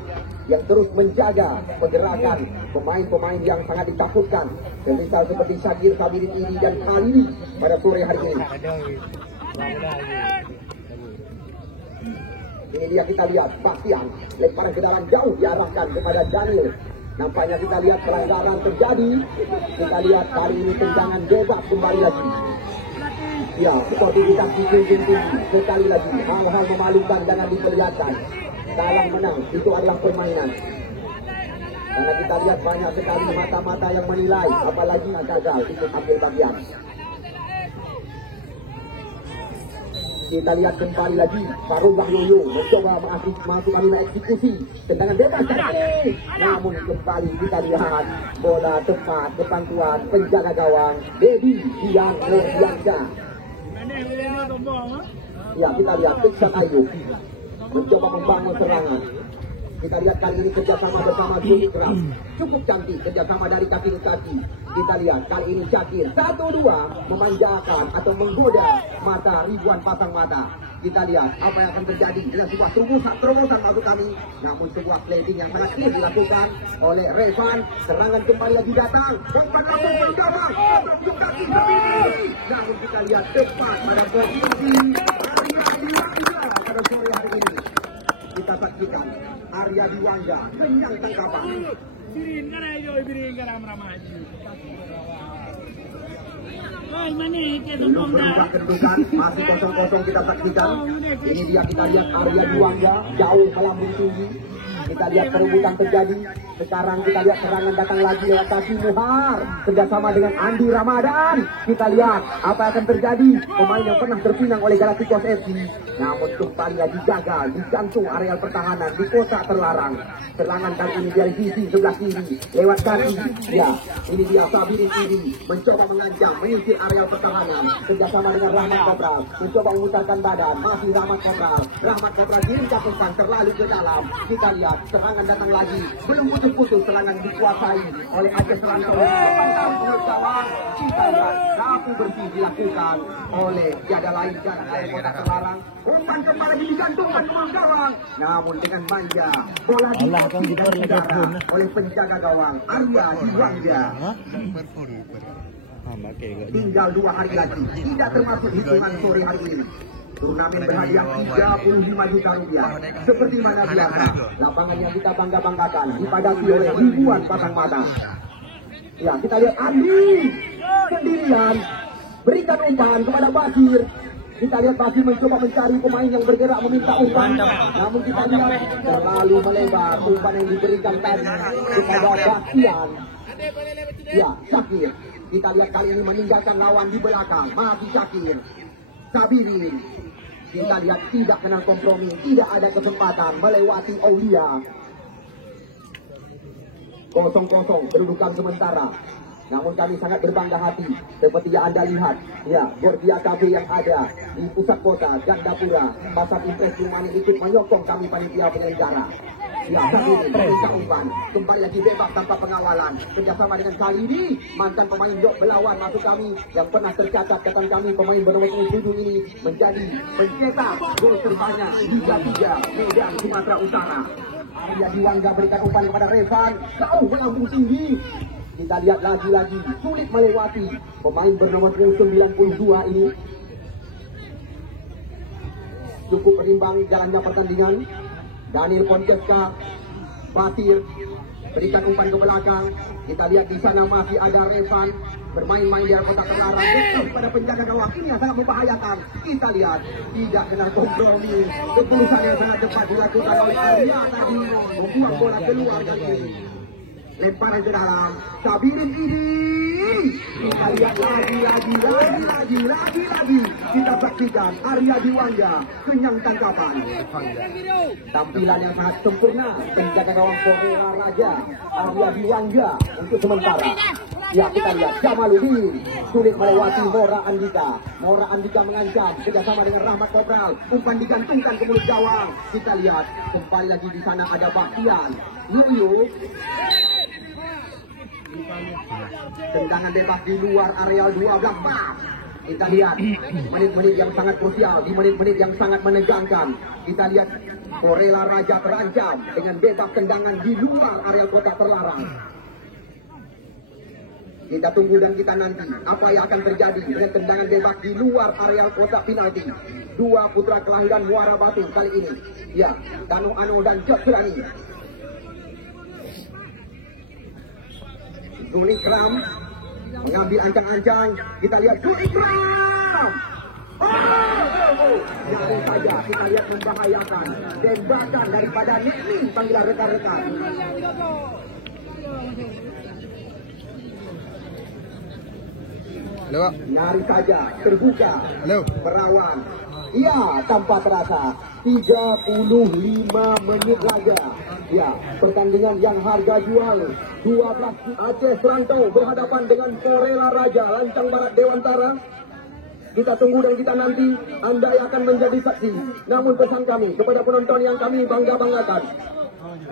yang terus menjaga pergerakan pemain-pemain yang sangat ditakutkan. Semisal seperti Syakir Sabirin ini dan Khalidi pada sore hari ini. Ini dia kita lihat Bastian, lemparan ke dalam jauh diarahkan kepada Daniel. Nampaknya kita lihat pelanggaran terjadi. Kita lihat kali ini tendangan bebas kembali lagi. Ya, seperti kita tinggi sekali lagi. Hal-hal memalukan jangan diperlihatkan. Kalah menang itu adalah permainan. Karena kita lihat banyak sekali mata-mata yang menilai, apalagi gagal ikut ambil bagian. Kita lihat kembali lagi Farul Wahyoyo mencoba masuk eksekusi tendangan bebas kali. Namun kembali kita lihat bola tepat kepantuan penjaga gawang Dedi Dian Nurdiansyah. Ya, kita lihat Iksan Ayub mencoba membangun serangan. Kita lihat kali ini kerjasama bersama Zul Ikram. Cukup cantik kerjasama dari kaki ke kaki. Kita lihat kali ini Syakir 1-2 memanjakan atau menggoda mata ribuan pasang mata. Kita lihat apa yang akan terjadi dengan sebuah terobosan maksud kami. Namun sebuah sliding yang sangat clear dilakukan oleh Revan. Serangan kembali lagi datang. Umpan langsung bergawang. Untuk kaki Sabini. Namun kita lihat tepat pada posisi pada sore hari ini. Kita saksikan Arya Diwangga kenyang tangkapan. Belum berubah kedudukan, masih kosong-kosong kita saksikan. Ini dia kita lihat Arya Diwangga jauh melambung tinggi. Kita lihat perebutan terjadi. Sekarang kita lihat serangan datang lagi lewat kaki Muhar kerjasama dengan Andi Ramadan. Kita lihat apa yang akan terjadi. Pemain yang pernah terpinang oleh Galacticos FC, namun kembali lagi gagal di jantung areal pertahanan di kotak terlarang. Serangan kali ini dari sisi sebelah kiri lewat kaki. Ya, ini dia Sabirin kiri mencoba mengancam menyisir areal pertahanan kerjasama dengan Rahmat Kopral. Mencoba memutarkan badan, masih Rahmat Kopral. Rahmat Kopral diringkas umpan terlalu ke dalam. Kita lihat serangan datang lagi. Belum putus serangan dikuasai oleh Aceh Selangor. Kita lihat sapu bersih dilakukan oleh tiada lain kotak terlarang. Umpan kembali digantungkan ke gawang. Namun dengan manja bola dipotong oleh penjaga gawang Arya Diwangga. Tinggal 2 hari lagi, tidak termasuk hitungan sore hari ini. Turnamen berhadiah 35 juta rupiah. Seperti mana biasa, lapangan yang kita bangga-banggakan dipadati oleh ribuan pasang mata. Ya, kita lihat Andi sendirian berikan umpan kepada Basir. Kita lihat masih mencoba mencari pemain yang bergerak meminta umpan. Namun kita lihat terlalu melebar umpan yang diberikan tadi kepada Bastian. Ya, Syakir. Kita lihat kali ini meninggalkan lawan di belakang. Masih Syakir. Sabirin. Kita lihat tidak kenal kompromi, tidak ada kesempatan melewati Aulia. 0-0 kedudukan sementara. Namun kami sangat berbangga hati seperti yang Anda lihat. Ya, Gorgia Cafe yang ada di pusat kota Gandapura. Pasar Impres Rumani ikut menyokong kami panitia penyelenggara. Ya, Sabirin meminta umpan. Kembali lagi bebas tanpa pengawalan. Kerjasama dengan Khalidi, mantan pemain Jok Belawan masuk kami yang pernah tercatat kata kami pemain bernomor 7 ini menjadi pencetak gol terbanyak Liga 3 Medan Sumatera Utara. Arya Diwangga berikan umpan kepada Revan, jauh melambung tinggi. Kita lihat lagi-lagi sulit melewati pemain bernomor 92 ini. Cukup berimbang jalannya pertandingan. Daniel Ponceska, Batir berikan umpan ke belakang. Kita lihat di sana masih ada Revan bermain-main di kotak terlarang. Betul pada penjaga gawang ini yang sangat membahayakan. Kita lihat tidak kenal kompromi. Keputusan yang sangat cepat dilakukan oleh Arya tadi membuat bola keluar dari ini. Lemparan ke dalam. Sabirin ini. Kita lihat lagi. Kita saksikan Arya Diwangga kenyang tangkapan. Tampilan yang sangat sempurna penjaga gawang Korea Raja Arya Diwangga untuk sementara. Ya, kita lihat Jamaluddin sulit melewati Mora Andika. Mora Andika mengancam kerjasama dengan Rahmat Kopral. Umpan digantungkan ke mulut gawang. Kita lihat kembali lagi di sana ada Bastian. Yuyu. Tendangan bebas di luar area 12 pas. Kita lihat menit-menit yang sangat krusial, di menit-menit yang sangat menegangkan. Kita lihat Korea Raja terancam dengan bebas tendangan di luar area kotak terlarang. Kita tunggu dan kita nanti apa yang akan terjadi dengan tendangan bebas di luar area kotak penalti. Dua putra kelahiran Muara Batu kali ini. Ya, Danu Ano dan Jok Surani. Zulikram mengambil ancang-ancang. Kita lihat Zulikram. Jangan saja kita lihat membahayakan. Tembakan daripada Nikmin panggilan rekan-rekan. Halo. Nyaris saja terbuka. Halo. Perawan. Iya, tanpa terasa 35 menit lagi. Ya, pertandingan yang harga jual 12 Aceh Serantau berhadapan dengan Korea Raja Lancang Barat Dewantara. Kita tunggu dan kita nanti Anda yang akan menjadi saksi. Namun pesan kami kepada penonton yang kami bangga-banggakan,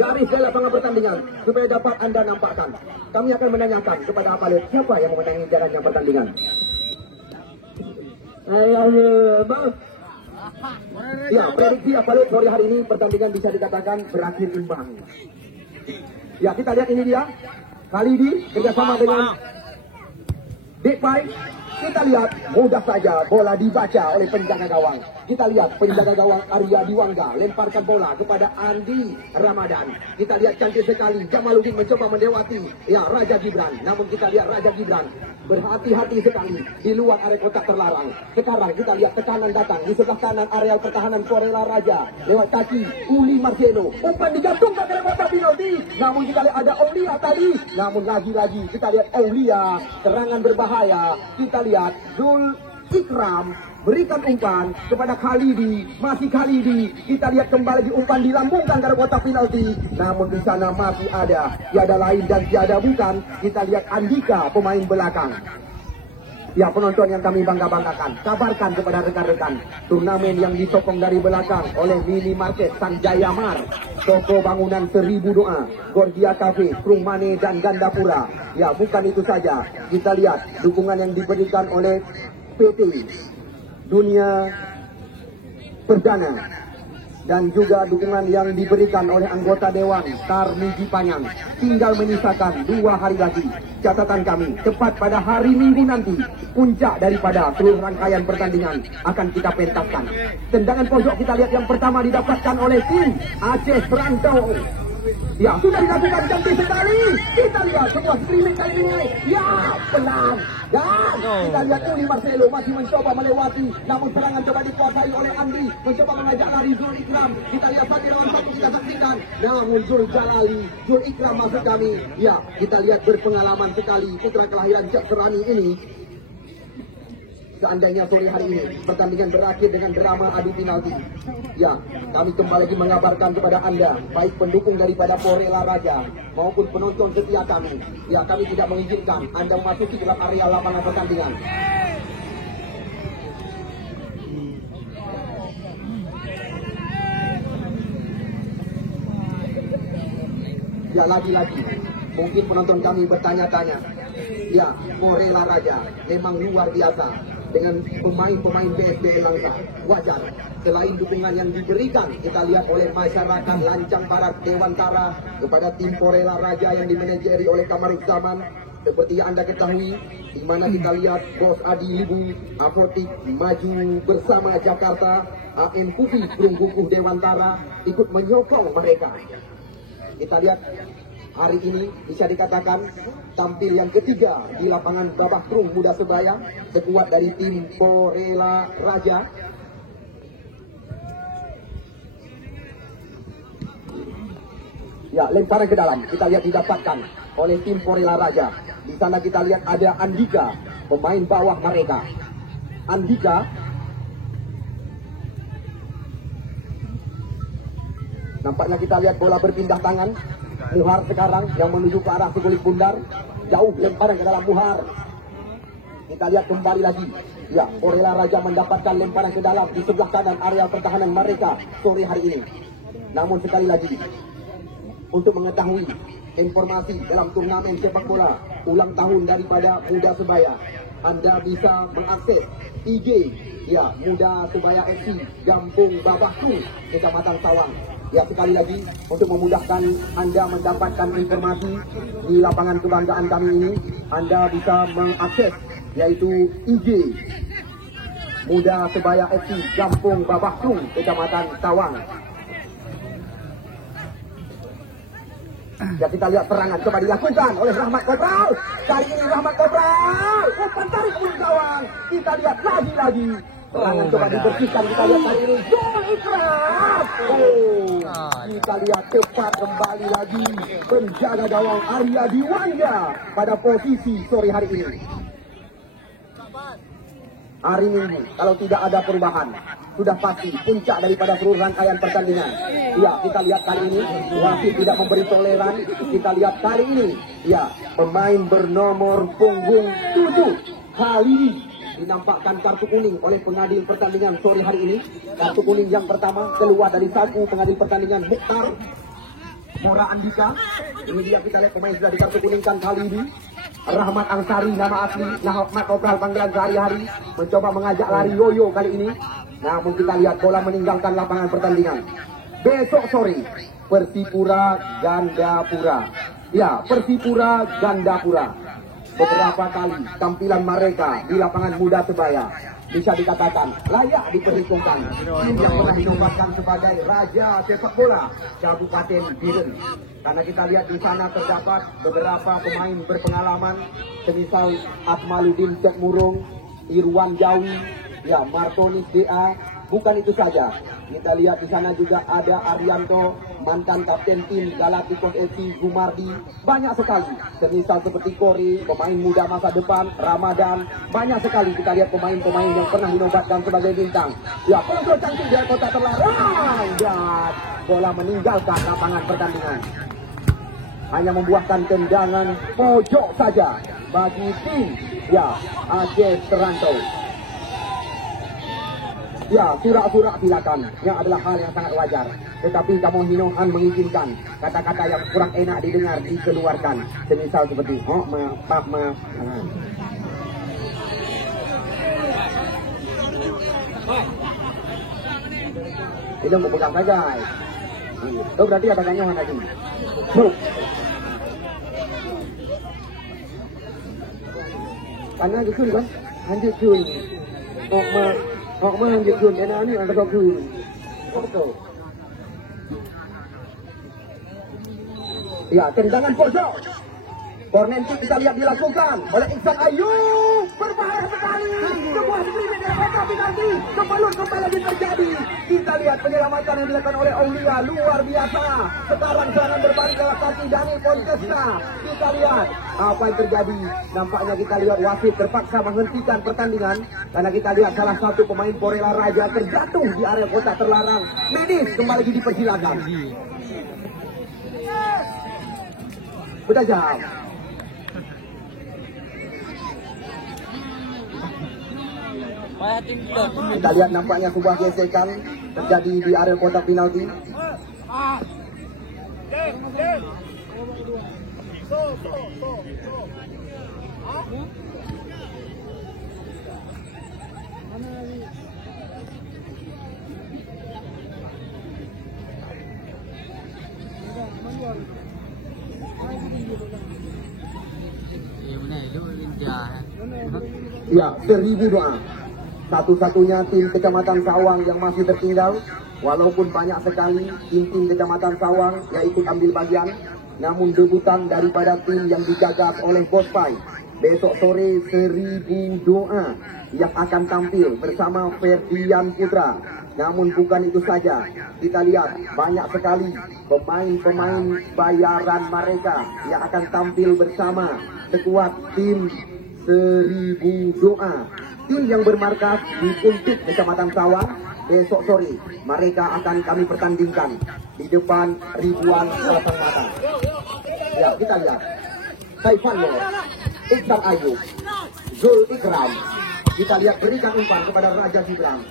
garis dari lapangan pertandingan supaya dapat Anda nampakkan. Kami akan menanyakan kepada Apalut siapa yang memenangi jalannya pertandingan. Bang. Ya, prediksi Apalut sore hari ini pertandingan bisa dikatakan berakhir imbang. Ya, kita lihat ini dia Khalidi kerjasama dengan Depay. Kita lihat mudah saja bola dibaca oleh penjaga gawang. Kita lihat penjaga gawang Arya Diwangga lemparkan bola kepada Andi Ramadan. Kita lihat cantik sekali Jamaluddin mencoba mendewati ya Raja Gibran. Namun kita lihat Raja Gibran berhati-hati sekali di luar area kotak terlarang. Sekarang kita lihat tekanan datang di sebelah kanan area pertahanan Korea Raja lewat kaki Uli Marciano. Umpan digantungkan ke kotak penalti. Namun kita lihat ada Aulia tadi. Namun lagi-lagi kita lihat Aulia serangan berbahaya. Kita lihat Zul Ikram berikan umpan kepada Khalidi, masih Khalidi. Kita lihat kembali di umpan dilambungkan dari kotak penalti. Namun di sana masih ada tiada lain dan tiada bukan. Kita lihat Andika pemain belakang. Ya, penonton yang kami bangga-banggakan, kabarkan kepada rekan-rekan turnamen yang disokong dari belakang oleh Mini Market Sanjaya Mar, toko bangunan 1000 doa, Gorgia Cafe, Krumane dan Gandapura. Ya, bukan itu saja. Kita lihat dukungan yang diberikan oleh PT Dunia Perdana dan juga dukungan yang diberikan oleh anggota Dewan Tarmiji Panyang. Tinggal menyisakan 2 hari lagi. Catatan kami, tepat pada hari Minggu nanti, puncak daripada seluruh rangkaian pertandingan akan kita pentaskan. Tendangan pojok kita lihat yang pertama didapatkan oleh tim Aceh Serantau. Ya, sudah dilakukan cantik sekali. Kita lihat semua skrimming kali ini. Ya, pelan. Dan kita lihat Uli Marcelo masih mencoba melewati. Namun serangan coba dikuasai oleh Andri. Mencoba mengajak lari Zul Ikram. Kita lihat saja lawan satu kita saksikan. Namun Zul Jalali, Zul Ikram masuk kami. Ya, kita lihat berpengalaman sekali. Putra kelahiran Cak Serani ini. Seandainya sore hari ini pertandingan berakhir dengan drama adu penalti, ya kami kembali lagi mengabarkan kepada Anda, baik pendukung daripada Porela Raja maupun penonton setia kami, ya kami tidak mengizinkan Anda memasuki dalam area lapangan pertandingan. Ya, lagi-lagi mungkin penonton kami bertanya-tanya, ya Porela Raja memang luar biasa dengan pemain-pemain PSBL Langsa. Wajar, selain dukungan yang diberikan kita lihat oleh masyarakat Lancang Barat Dewantara kepada tim Porela Raja yang dimanajeri oleh Kamaruk Zaman, seperti yang Anda ketahui, di mana kita lihat Bos Adi Libu Apotik maju bersama Jakarta, AM Kufi Perunggukuh Dewantara ikut menyokong mereka. Kita lihat hari ini bisa dikatakan tampil yang ketiga di lapangan Babak Trung Muda Sebaya, sekuat dari tim Porela Raja. Ya, lemparan ke dalam kita lihat didapatkan oleh tim Porela Raja. Di sana kita lihat ada Andika, pemain bawah mereka. Andika nampaknya kita lihat bola berpindah tangan. Muhar sekarang yang menuju ke arah sekulit bundar. Jauh lemparan ke dalam Muhar. Kita lihat kembali lagi. Ya, Porela Raja mendapatkan lemparan ke dalam di sebelah kanan area pertahanan mereka sore hari ini. Namun sekali lagi, untuk mengetahui informasi dalam turnamen sepak bola ulang tahun daripada Muda Sebaya, Anda bisa mengakses IG ya Muda Sebaya FC Gampung Babakku, Kecamatan Sawang. Ya, sekali lagi untuk memudahkan Anda mendapatkan informasi di lapangan kebanggaan kami ini, Anda bisa mengakses yaitu IG Muda Sebaya FC Gampung Babakung, Kecamatan Sawang. Ya, kita lihat serangan coba dilakukan oleh Rahmat Kopral. Kali ini Rahmat Kopral umpan tarik pun gawang. Kita lihat lagi-lagi serangan coba dibersihkan. Kita lihat kali ini Zul Ikram. Kita lihat cepat kembali lagi penjaga gawang Arya Diwangga pada posisi sore hari ini. Hari Minggu, kalau tidak ada perubahan, sudah pasti puncak daripada seluruh rangkaian pertandingan. Ya, kita lihat kali ini wasit tidak memberi toleran. Kita lihat kali ini, ya pemain bernomor punggung 7 Khalidi dinampakkan kartu kuning oleh pengadil pertandingan sore hari ini. Kartu kuning yang pertama keluar dari saku pengadil pertandingan Mukhtar Mora Andika. Ini dia, kita lihat pemain sudah dikartu kuningkan kali ini. Rahmat Ansari nama asli, Rahmat Kopral panggilan sehari-hari, mencoba mengajak lari yoyo kali ini. Namun kita lihat bola meninggalkan lapangan pertandingan. Besok sore Persipura Gandapura. Ya, Persipura Gandapura. Beberapa kali tampilan mereka di lapangan Muda Sebaya bisa dikatakan layak diperhitungkan. Tim yang pernah dinobatkan sebagai Raja Sepak Bola Kabupaten Biren. Karena kita lihat di sana terdapat beberapa pemain berpengalaman, semisal Akmaluddin Tekmurung, Irwan Jawi, ya Martonis DA. Bukan itu saja, kita lihat di sana juga ada Arianto, mantan kapten tim Galacticos FC Gumardi. Banyak sekali, semisal seperti Kori, pemain muda masa depan, Ramadan. Banyak sekali kita lihat pemain-pemain yang pernah dinobatkan sebagai bintang. Ya, kontrol cantik dari kota terlarang dan bola meninggalkan lapangan pertandingan. Hanya membuahkan tendangan pojok saja bagi tim ya Aceh Serantau. Ya, surak-surak silakan, yang adalah hal yang sangat wajar. Tetapi kamu Hinohan mengizinkan kata-kata yang kurang enak didengar dikeluarkan. Semisal seperti, oh maaf. Itu mau pegang saja. Itu berarti ada kanyohan lagi. Karena gitu kan, lanjut kun. Họ mới làm việc thường cái nào này là có cử. Ya, tendangan pojok. Kornenti kita lihat dilakukan oleh Iksan Ayu. Berbahaya sekali. Sebuah streaming yang mereka penalti. Sebelum kembali lagi terjadi. Kita lihat penyelamatan yang dilakukan oleh Aulia. Luar biasa. Sekarang serangan berbalik lewat kaki Dani Pontesta. Kita lihat apa yang terjadi. Nampaknya kita lihat wasit terpaksa menghentikan pertandingan. Karena kita lihat salah satu pemain Porela Raja terjatuh di area kotak terlarang. Medis kembali lagi dipersilakan. Bertajam. Kita lihat nampaknya sebuah gesekan terjadi di area kotak penalti. Ya, 1000 doa. Satu-satunya tim Kecamatan Sawang yang masih tertinggal. Walaupun banyak sekali tim-tim Kecamatan Sawang yang ikut ambil bagian, namun debutan daripada tim yang digagas oleh Bos Pai. Besok sore 1000 doa yang akan tampil bersama Ferdian Putra. Namun bukan itu saja, kita lihat banyak sekali pemain-pemain bayaran mereka yang akan tampil bersama sekuat tim 1000 doa. Tim yang bermarkas di Puntik Kecamatan Sawang, besok sore mereka akan kami pertandingkan di depan ribuan pasang mata. Ya, kita lihat Saifan Nur, Iksan Ayu, Zul Ikram. Kita lihat berikan umpan kepada Raja Gibran.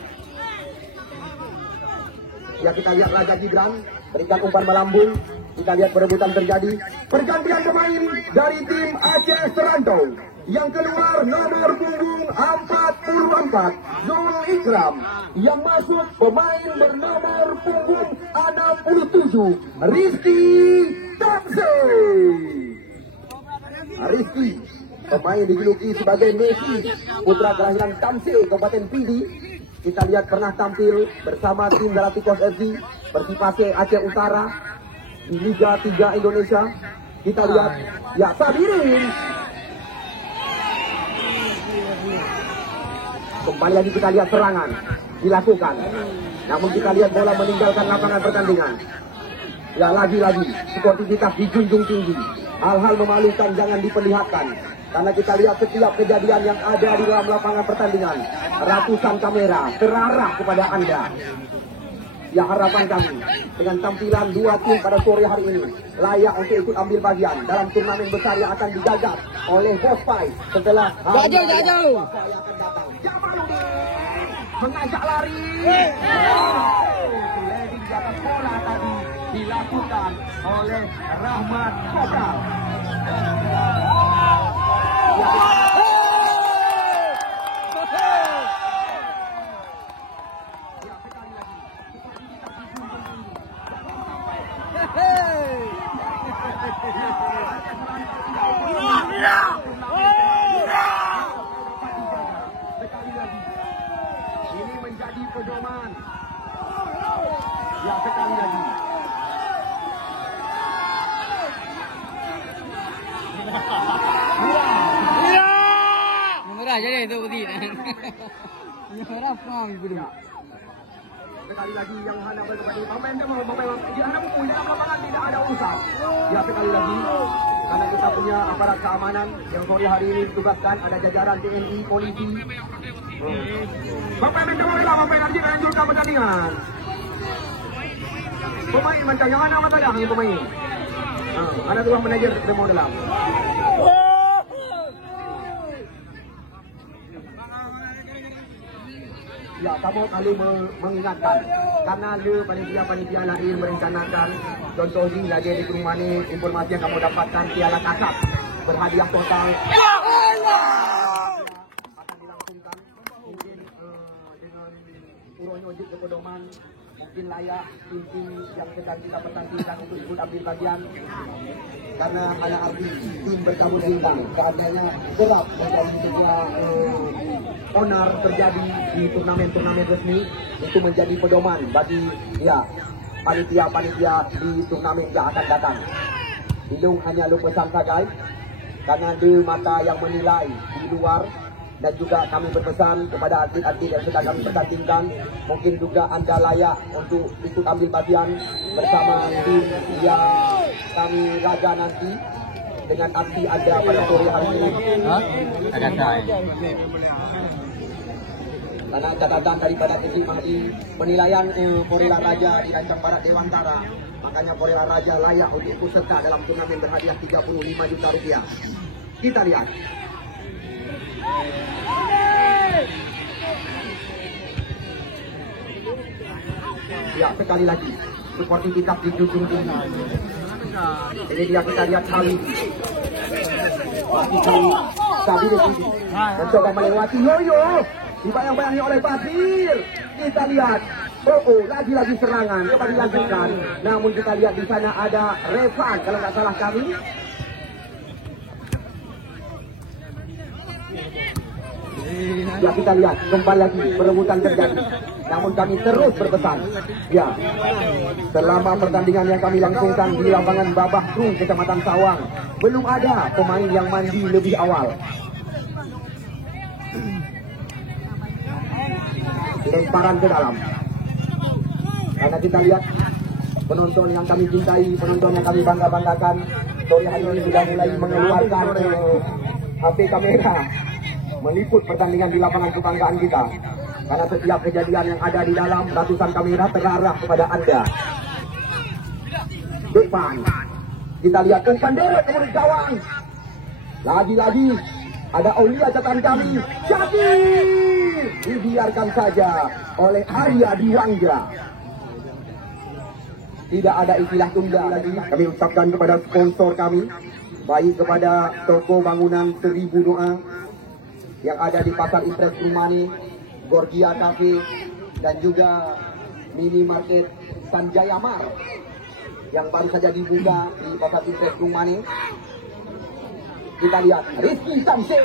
Ya, kita lihat Raja Gibran berikan umpan melambung. Kita lihat perebutan terjadi. Pergantian pemain dari tim Aceh Serantau. Yang keluar nomor punggung 44 Zul Ikram. Yang masuk pemain bernomor punggung 67 Rizky Tamsi. Rizky, pemain dijuluki sebagai Messi, putra kelahiran Tamsi, Kabupaten Pidi. Kita lihat pernah tampil bersama tim Galacticos FC Persipase Aceh Utara di Liga 3 Indonesia. Kita lihat, ya, Sabirin. Kembali lagi kita lihat serangan dilakukan. Namun kita lihat bola meninggalkan lapangan pertandingan. Ya, lagi-lagi sportivitas dijunjung tinggi. Hal-hal memalukan jangan diperlihatkan. Karena kita lihat setiap kejadian yang ada di dalam lapangan pertandingan. Ratusan kamera terarah kepada Anda. Ya, harapan kami dengan tampilan dua tim pada sore hari ini layak untuk ikut ambil bagian dalam turnamen besar yang akan digagas oleh Bos Pai setelah jauh. Mengajak lari. Landing di atas bola tadi dilakukan oleh Rahmat Kota. Ini menjadi pedoman. Ya, sekali lagi. Merah jadi itu betul. Merah paham ibu. Sekali lagi yang Hana berkata pemain dia Hana punya lapangan tidak ada urusan. Ya, sekali lagi karena kita punya aparat keamanan yang sore hari ini ditugaskan, ada jajaran TNI, polisi. Bapak minta boleh lah, Bapak nanti lanjutkan pertandingan. Pemain macam yang mana mata dah yang pemain. Ada dua manajer demo dalam. Ya, kamu kali mengingatkan karena panitia lain merencanakan contoh ini lagi di rumah ini informasi yang kamu dapatkan piala kasap berhadiah total akan dilangsungkan mungkin dengan uronya wajib ke pedoman mungkin layak tim-tim yang sedang kita pertandingkan untuk ikut ambil bagian karena ada arti tim berkabut bintang keadaannya berat dan juga onar terjadi di turnamen-turnamen resmi itu menjadi pedoman bagi ya panitia-panitia di turnamen yang akan datang. Ilung hanya lupasan saja, karena ada mata yang menilai di luar. Dan juga kami berpesan kepada atlet-atlet yang sedang kami pertandingkan, mungkin juga anda layak untuk ikut ambil bagian bersama tim yang kami laga nanti dengan aksi ada pada sore hari ini. Ada saya. Karena catatan daripada Encik Mahdi, penilaian Porela Raja di Lancang Barat Dewantara, makanya Porela Raja layak untuk ikut serta dalam turnamen berhadiah 35 juta rupiah. Kita lihat. Ya, sekali lagi seperti kita dijunjung tinggi. Ini dia, kita lihat kali Sabir mencoba melewati Yoyo, dibayang-bayangi oleh Basir. Kita lihat, lagi-lagi serangan coba dilanjutkan. Namun kita lihat di sana ada Revan kalau nggak salah kami. Ya, kita lihat kembali lagi perebutan terjadi. Namun kami terus berpesan, ya, selama pertandingan yang kami langsungkan di lapangan Babah Krung, Kecamatan Sawang, belum ada pemain yang mandi lebih awal. Lemparan ke dalam. Karena kita lihat penonton yang kami cintai, penonton yang kami bangga-banggakan, sore hari ini sudah mulai mengeluarkan HP kamera meliput pertandingan di lapangan kebanggaan kita. Karena setiap kejadian yang ada di dalam, ratusan kamera terarah kepada anda. Depan, kita lihat umpan deret ke mulut gawang. Lagi-lagi ada Aulia catatan kami, Syakir dibiarkan saja oleh Arya Diwangga. Tidak ada istilah tunda lagi. Kami ucapkan kepada sponsor kami, baik kepada toko bangunan 1000 Doa yang ada di Pasar Impres Rumani, Gorgia Cafe, dan juga minimarket Sanjaya Mar yang baru saja dibuka di Pasar Impres Rumani. Kita lihat Rizky Samse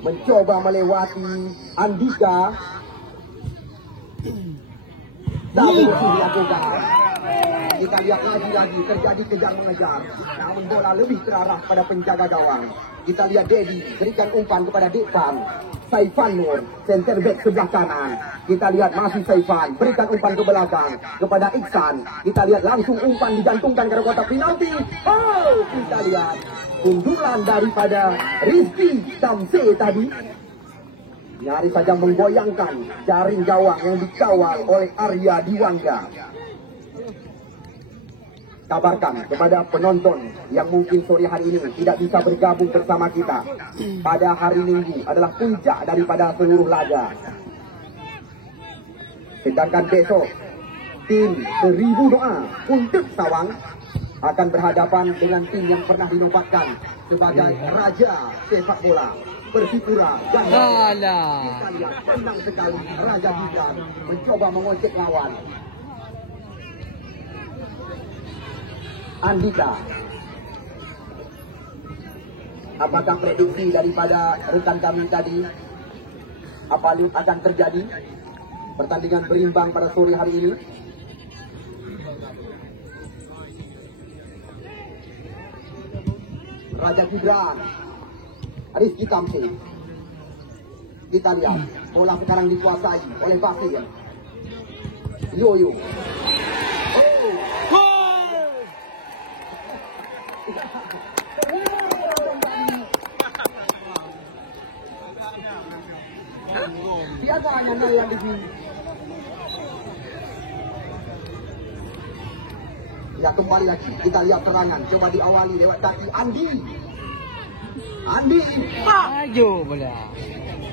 mencoba melewati Andika. Tapi dilakukan. Kita lihat lagi-lagi terjadi kejar mengejar, namun bola lebih terarah pada penjaga gawang. Kita lihat Dedi berikan umpan kepada Depan. Saifan Nur, center back sebelah kanan. Kita lihat masih Saifan berikan umpan ke belakang kepada Iksan. Kita lihat langsung umpan digantungkan ke kotak penalti. Oh, kita lihat sundulan daripada Rizky Samse tadi nyaris saja menggoyangkan jaring gawang yang dikawal oleh Arya Diwangga. Kabarkan kepada penonton yang mungkin sore hari ini tidak bisa bergabung bersama kita, pada hari Minggu adalah puncak daripada seluruh laga. Sedangkan besok tim 1000 Doa untuk Sawang akan berhadapan dengan tim yang pernah dinobatkan sebagai Raja Sepak Bola Persipura Ganda. Kita lihat tenang sekali Raja Gibran mencoba mengocek lawan. Andika, apakah prediksi daripada rekan kami tadi? Apa yang akan terjadi? Pertandingan berimbang pada sore hari ini. Raja Gibran, Rizky Samse. Kita lihat bola sekarang dikuasai oleh Basir. Yoyo. Biasanya yang di sini. Ya, kembali lagi kita lihat serangan. Coba diawali lewat kaki Andi. Maju bola.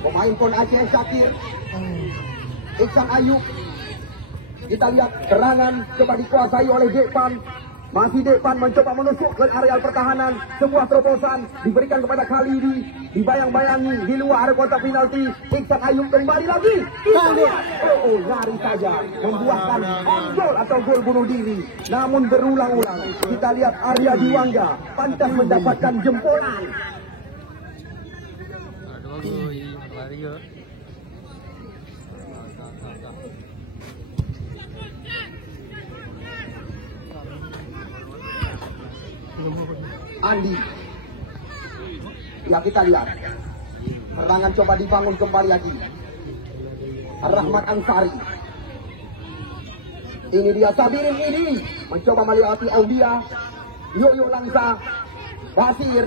Pemain pun Aceh Syakir. Iksan Ayub. Kita lihat serangan coba dikuasai oleh Depan. Masih Depan mencoba menusuk ke areal pertahanan. Sebuah terobosan diberikan kepada Khalidi. Dibayang-bayangi di luar kotak penalti. Iksan Ayub kembali lagi. Kita lihat. Lari saja. Membuahkan gol atau gol bunuh diri. Namun berulang-ulang. Kita lihat Arya Diwangga pantas mendapatkan jempolan. Andi. Ya, kita lihat. Serangan coba dibangun kembali lagi. Rahmat Ansari. Ini dia Sabirin ini. Mencoba melewati Aulia. Yoyo Langsa. Basir.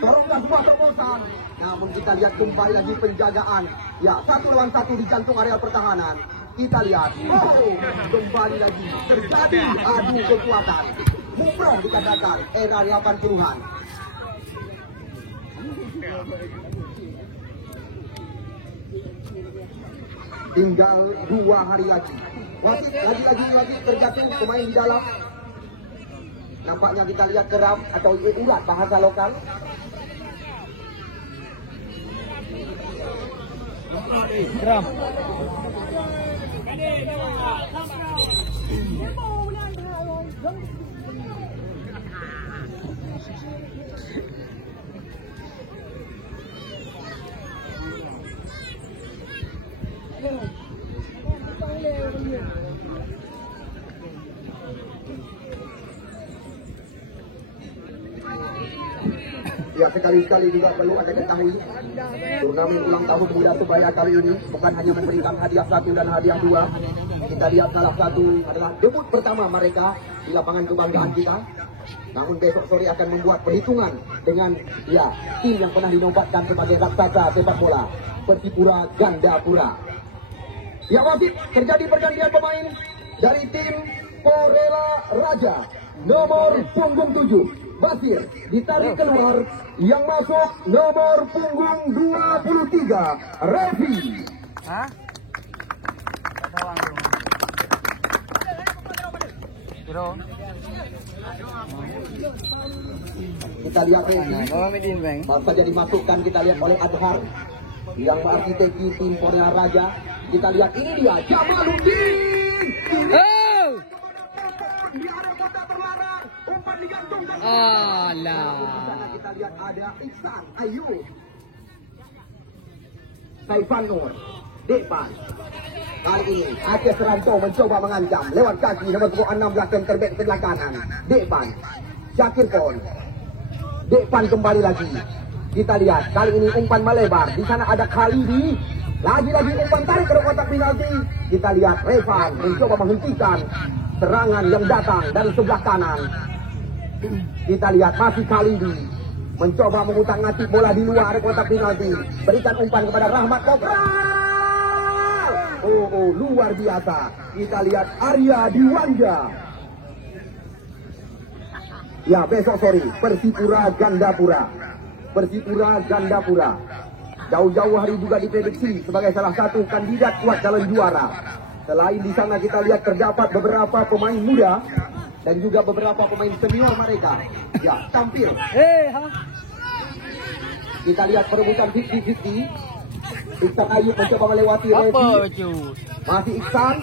Dorongkan sebuah terobosan. Namun kita lihat kembali lagi penjagaan. Ya, 1 lawan 1 di jantung area pertahanan. Kita lihat. Oh, kembali lagi. Terjadi adu kekuatan. Mumroh dikatakan era 80-an. Tinggal 2 hari lagi. Wasit lagi terjatuh pemain di dalam. Nampaknya kita lihat keram atau ulat bahasa lokal. Keram. Ya, sekali-sekali juga perlu ada ketahui turnamen ulang tahun Muda Subaya kali ini bukan hanya memberikan hadiah 1 dan hadiah 2. Kita lihat salah satu adalah debut pertama mereka di lapangan kebanggaan kita. Namun besok sore akan membuat perhitungan dengan ya tim yang pernah dinobatkan sebagai raksasa sepak bola, Persipura Gandapura. Ya, wasit terjadi pergantian pemain dari tim Porela Raja nomor punggung 7. Basir ditarik keluar, yang masuk nomor punggung 23 Revi. Hah? Kita lihat Revi. Bawa medin, Bang. Baru saja dimasukkan, kita lihat oleh Adhar yang mengarsiteki tim Porela Raja. Kita lihat ini dia Jamaluddin. Oh! Di area kota terlarang, umpan digantungkan. Alah. Kita lihat ada Iksan Ayu, Saifan Nur, Depan. Kali ini Aceh Seranto mencoba mengancam lewat kaki nomor 16 yang terbek sebelah kanan. Depan, Syakir Pon. Depan kembali lagi. Kita lihat kali ini umpan melebar. Di sana ada Khalidi. Lagi-lagi umpan tarik ke kotak penalti. Kita lihat Revan mencoba menghentikan serangan yang datang dari sebelah kanan. Kita lihat masih Khalidi mencoba mengutak-ngatik bola di luar kotak penalti. Berikan umpan kepada Rahmat Kopral. Oh, luar biasa. Kita lihat Arya Diwangga. Ya, besok sore Persipura Gandapura. Persipura Gandapura. Jauh-jauh hari juga diprediksi sebagai salah satu kandidat kuat calon juara. Selain di sana kita lihat terdapat beberapa pemain muda dan juga beberapa pemain senior mereka. Ya, tampil. Kita lihat perebutan 50-50. Iksan Ayu mencoba melewati Revi. Masih Iksan.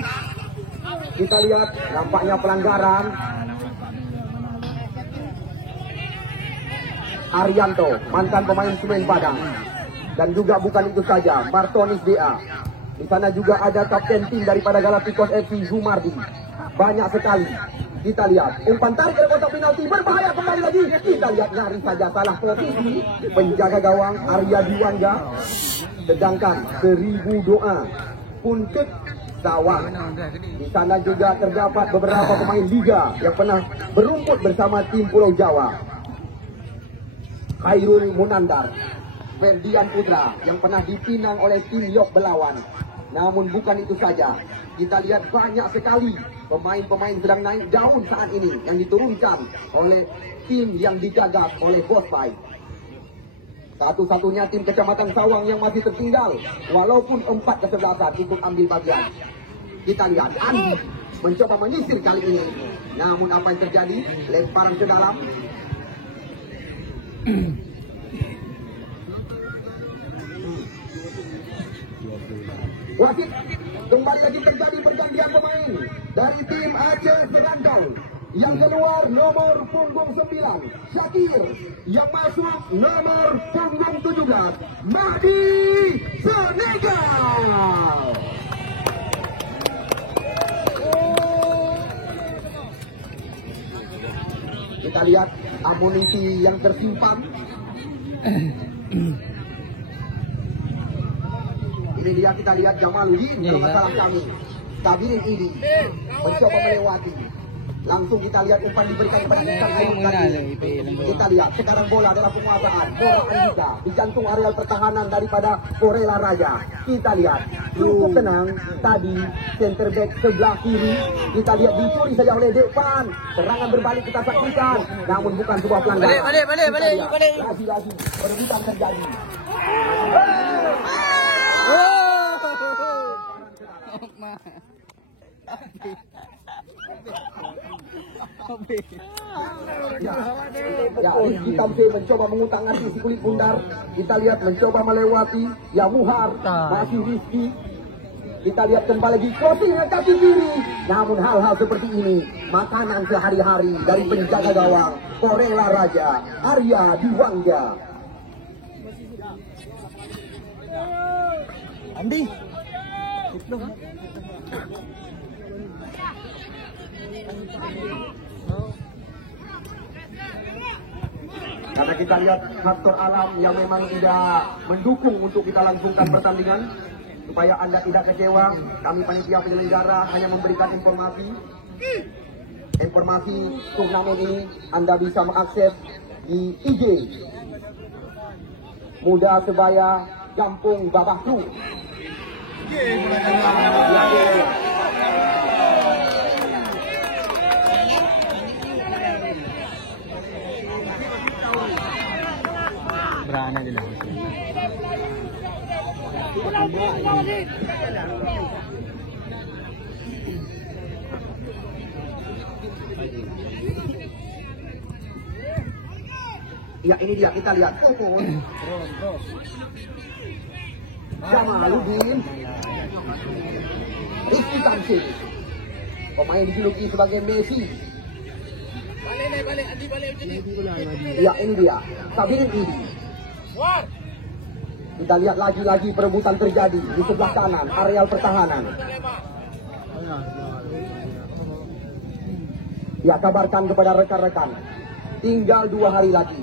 Kita lihat nampaknya pelanggaran. Arianto, mantan pemain Semen Padang. Dan juga bukan itu saja, Martonis DA. Di sana juga ada kapten tim daripada Galapagos FC Zumardi. Banyak sekali. Kita lihat umpan tarik ke kotak penalti, berbahaya kembali lagi. Kita lihat nyaris saja salah posisi penjaga gawang Arya Diwangga. Sedangkan 1000 doa Puncut Sawang. Di sana juga terdapat beberapa pemain liga yang pernah berumput bersama tim Pulau Jawa. Khairul Munandar, Ferdian Putra yang pernah dipinang oleh tim Yok Belawan. Namun bukan itu saja, kita lihat banyak sekali pemain-pemain sedang naik daun saat ini yang diturunkan oleh tim yang digagas oleh Bos Pai. Satu-satunya tim Kecamatan Sawang yang masih tertinggal, walaupun 4 kesebelasan ikut ambil bagian. Kita lihat Andi mencoba menyisir kali ini, namun apa yang terjadi? Lemparan ke dalam. Wasit kembali lagi terjadi pergantian pemain dari tim Aceh Serantau. Yang keluar nomor punggung 9 Syakir, yang masuk nomor punggung 17 Mahdi Senegal. Kita lihat amunisi yang tersimpan. Ini dia, kita lihat Jamaluddin kalau masalah kami. Kabinet ini mencoba melewati. Langsung kita lihat umpan diberikan kepada Iksan Ayu tadi. Kita lihat sekarang bola adalah penguasaan bola Andika di jantung areal pertahanan daripada Porela Raja. Kita lihat cukup tenang tadi center back sebelah kiri. Kita lihat dicuri saja oleh depan. Serangan berbalik kita saksikan, namun bukan sebuah pelanggaran. Balik. Lagi perebutan terjadi. Ya, Rizky Tamzil mencoba mengutang-atik si kulit bundar. Kita lihat mencoba melewati. Ya, Muhar masih Rizky. Kita lihat kembali lagi crossing ke kaki kiri. Namun hal-hal seperti ini makanan sehari-hari dari penjaga gawang Porela Raja, Arya Diwangga. Andi. Karena kita lihat faktor alam yang memang tidak mendukung untuk kita langsungkan pertandingan. Supaya Anda tidak kecewa, kami panitia penyelenggara hanya memberikan informasi. Informasi turnamen ini Anda bisa mengakses di IG Muda Sebaya Kampung Babahku. Berana dia lah. Ya, ini dia, kita lihat Jamaluddin, Rizky Tamzil, pemain dijuluki sebagai Messi. Ya, ini dia, Kabinet ini. Kita lihat lagi-lagi perebutan terjadi di sebelah kanan areal pertahanan. Ya, kabarkan kepada rekan-rekan, tinggal 2 hari lagi.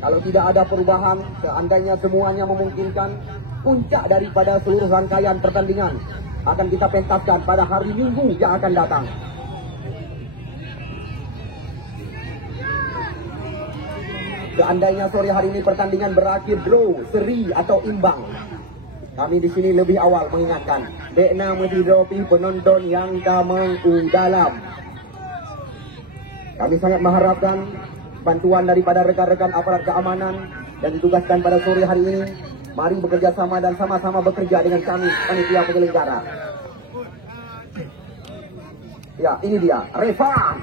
Kalau tidak ada perubahan, seandainya semuanya memungkinkan, puncak daripada seluruh rangkaian pertandingan akan kita pentaskan pada hari Minggu yang akan datang. Seandainya sore hari ini pertandingan berakhir draw, seri atau imbang, kami di sini lebih awal mengingatkan, dekna menghidropi penonton yang kamang dalam. Kami sangat mengharapkan bantuan daripada rekan-rekan aparat keamanan dan ditugaskan pada sore hari ini. Mari bekerja sama dan sama-sama bekerja dengan kami panitia penyelenggara. Ya, ini dia, Reva.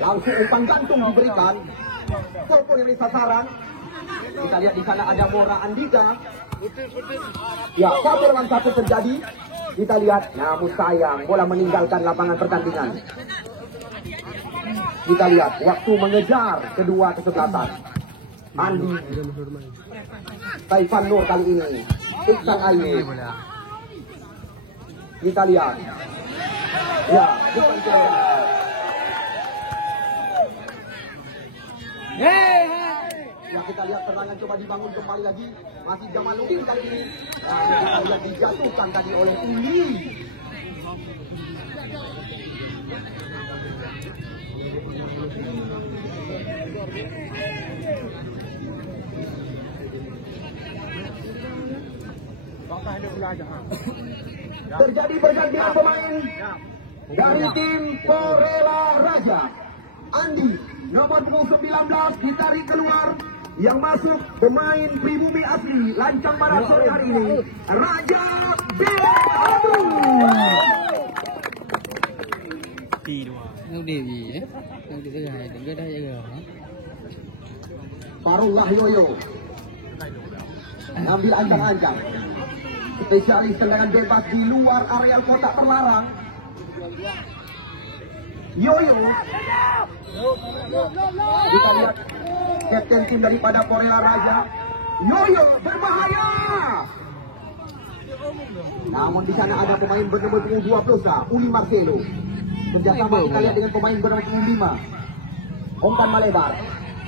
Langsung umpan gantung diberikan. Walaupun ini sasaran. Kita lihat di sana ada Mora Andika. Ya, 1 lawan 1 terjadi. Kita lihat, namun sayang bola meninggalkan lapangan pertandingan. Kita lihat waktu mengejar kedua kesebelasan. Andi, Taifan Nur kali ini, Iksan Ayu. Kita lihat. Ya, bukan Ya, kita lihat serangan coba dibangun kembali lagi. Masih Jamaluddin kali ini. Nah, kita lihat dijatuhkan tadi oleh Uli. Terjadi pergantian pemain dari tim Porela Raja. Andi, nomor punggung 19 ditarik keluar. Yang masuk pemain pribumi asli Lancang Barat sore hari ini, Raja bin Abu. Farullah Yoyo ambil ancang-ancang. Spesialis tendangan bebas di luar areal kotak terlarang. Yoyo. Kita lihat kapten tim daripada Porela Raja. Yoyo berbahaya. Namun di sana ada pemain bernomor punggung 20, Uli Marcelo. Kerjasama kita lihat dengan pemain bernomor punggung 5. umpan melebar.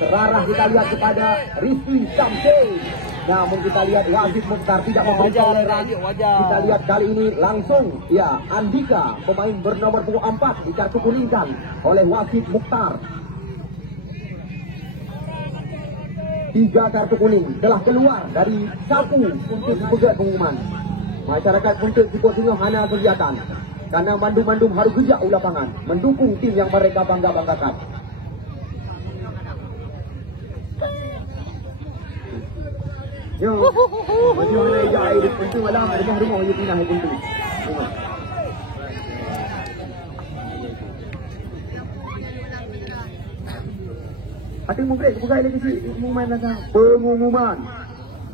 Terarah kita lihat kepada Rizky Samsul. Namun kita lihat Wazid Mukhtar tidak memberi toleran. Kita lihat kali ini langsung ya Andika pemain bernomor punggung 4 dikartu kuningkan oleh Wazid Mukhtar. 3 kartu kuning telah keluar dari saku untuk dipegat pengumuman. Masyarakat untuk Jipot Singo hanya kegiatan karena mandum-mandum harus kerja lapangan mendukung tim yang mereka bangga-banggakan. Yo, macam mana dia air penting malam rumah-rumah dia pindah itu. Hati mungkin bukan lagi sih pengumuman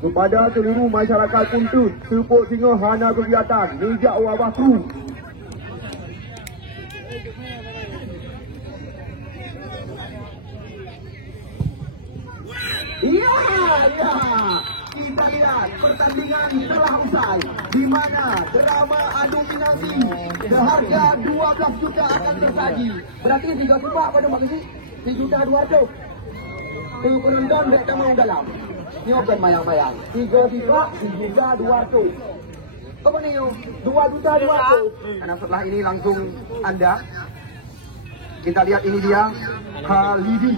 kepada seluruh masyarakat Puntut Jipot Singo hana kegiatan Nijak Wabah Kru. Iya. Kita lihat pertandingan telah usai di mana drama adu penalti seharga 12 juta akan tersaji. Berarti 3 kubak pada mak sini 3 juta 200. Tu penonton dak tamu dalam. Ni bukan mayang-mayang. 3 kubak 3 juta 200. Apa ni yo? 2 juta 200. Karena setelah ini langsung anda kita lihat ini dia Khalidi.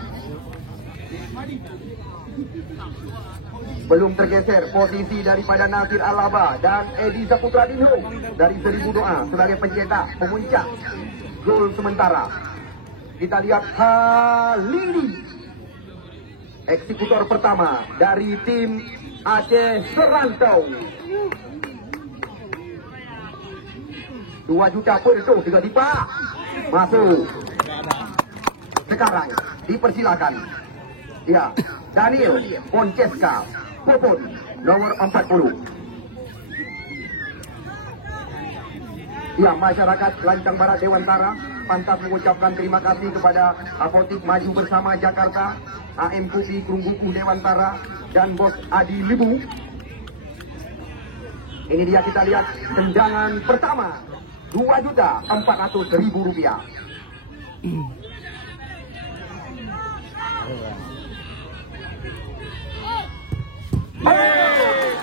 Belum tergeser posisi daripada Nasir Alaba dan Edi Saputra Dinho dari Seribu Doa sebagai pencetak pemuncak gol sementara. Kita lihat Halidi, eksekutor pertama dari tim Aceh Serantau. 2 juta pun itu 3 tipa masuk. Sekarang dipersilakan ya Daniel Ponceska Popon nomor 40. Ya, masyarakat Lancang Barat Dewantara pantas mengucapkan terima kasih kepada Apotik Maju Bersama Jakarta, AM Kupi Krungguku Dewantara dan Bos Adi Libu. Ini dia kita lihat tendangan pertama 2.400.000 rupiah.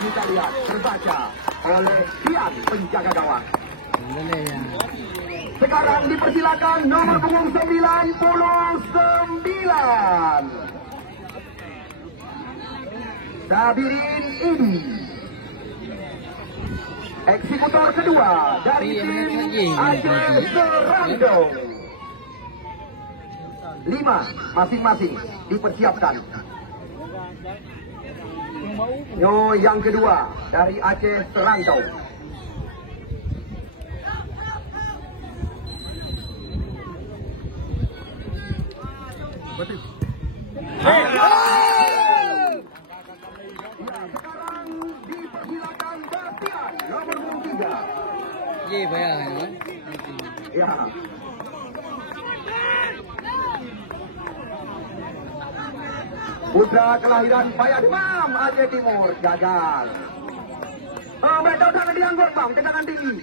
Kita lihat terbaca oleh Kian penjaga gawang. Sekarang dipersilakan nomor punggung 99 Sabirin Idi, eksekutor kedua dari tim Aceh Serando. 5 masing-masing dipersiapkan. Yo yang kedua dari Aceh Serantau. Betul. Sekarang dipersilakan Bastian nomor 3. Ye bayar Ya. Putra kelahiran Payah Demam Aceh Timur gagal. Betul tangan dianggut bang, tendangan tinggi.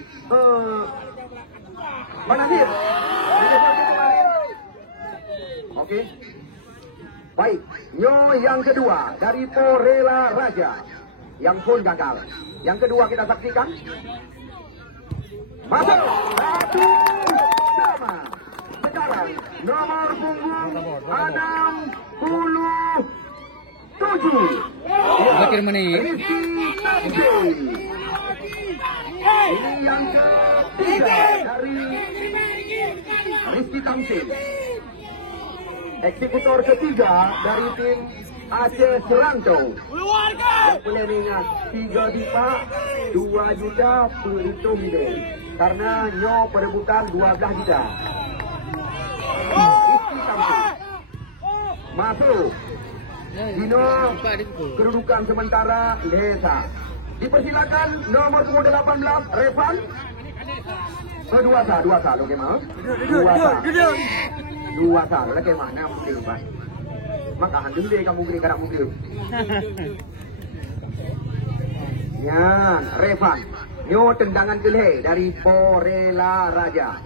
Manasir. Oke. Baik, Nyo yang kedua dari Porela Raja yang pun gagal. Yang kedua kita saksikan. Masuk. 1 sama. Sekarang nomor punggung 67. Bakir menit. Ini yang ketiga dari Rizky Tamsin. Eksekutor ketiga dari tim Aceh Serantau. Yang boleh ingat 3 dipa 2 juta perhitung deh. Karena Nyo perebutan 12 juta. Rizky Tamsin masuk. Dino kedudukan sementara Desa. Dipersilakan nomor 18 Revan. Dua sa lo kemana? Dua sa lo kemana mungkin pak? Maka handung deh kamu beri karak mungkin. Yan Revan. Nyo tendangan gelhe dari Porela Raja.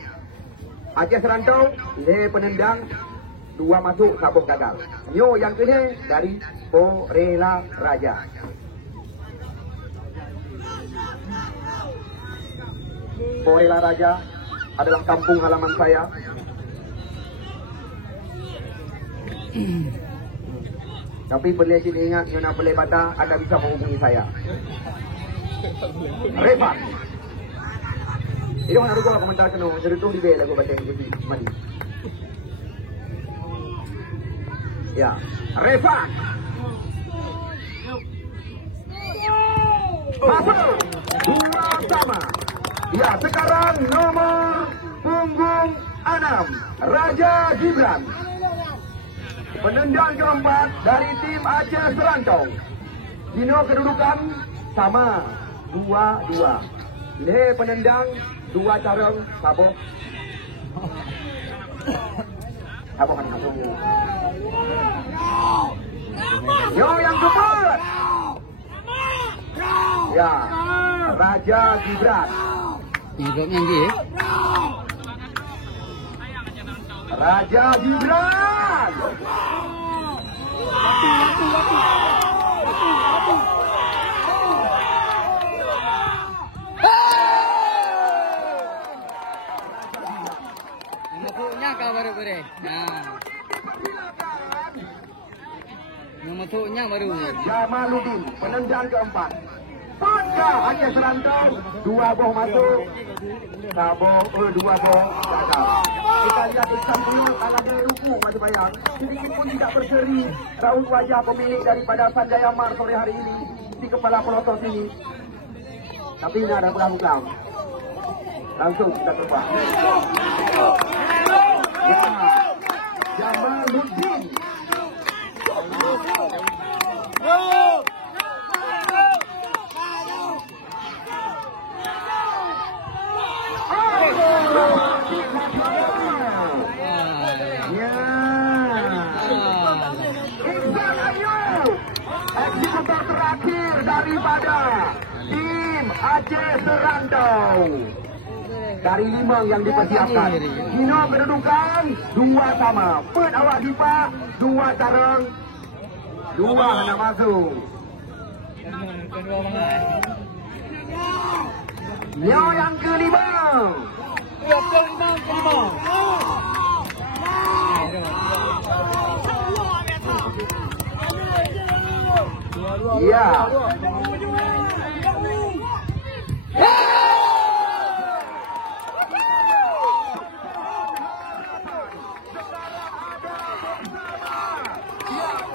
Aceh Serantau le penendang 2 masuk, sabuk gagal. Nyo yang kena dari Porela Raja. Porela Raja adalah kampung halaman saya. Tapi boleh sini ingat, Nyo nak boleh baca, anda bisa menghubungi saya. Reva. Ini mana ruko komentar kena cerutung di bel aku baca yang jadi mandi. Ya, Reva. Masuk. 2 sama. Ya, sekarang nomor punggung 6, Raja Gibran. Penendang keempat dari tim Aceh Serantau. Dino kedudukan sama 2-2. Ini penendang 2 carang sabuk. Sabuk kan masuk. Yo yang keempat. Ya, Raja Gibran. Nyangkutnya dia. Raja Gibran. Masuknya kau baru boleh. Nah. Masuknya baru. Jamaluddin, penendang keempat. Pada Aceh Serantau, 2 boh masuk. Sabuk, 2 boh gagal. Kita lihat Iksan Bulu, tangan dia ruku masih bayang. Sedikit pun tidak berseri raut wajah pemilik daripada Sanjaya Mar sore hari ini di kepala pelotos ini. Tapi ini ada pelang-pelang. Langsung kita terbang. Ya, Jamaluddin. Eksekutor terakhir daripada tim Aceh Serantau. Dari 5 yang dipersiapkan. Dino kedudukan 2 sama. Pet awak dipak 2 carang. 2 hendak masuk. Nyo yang kelima. Ya.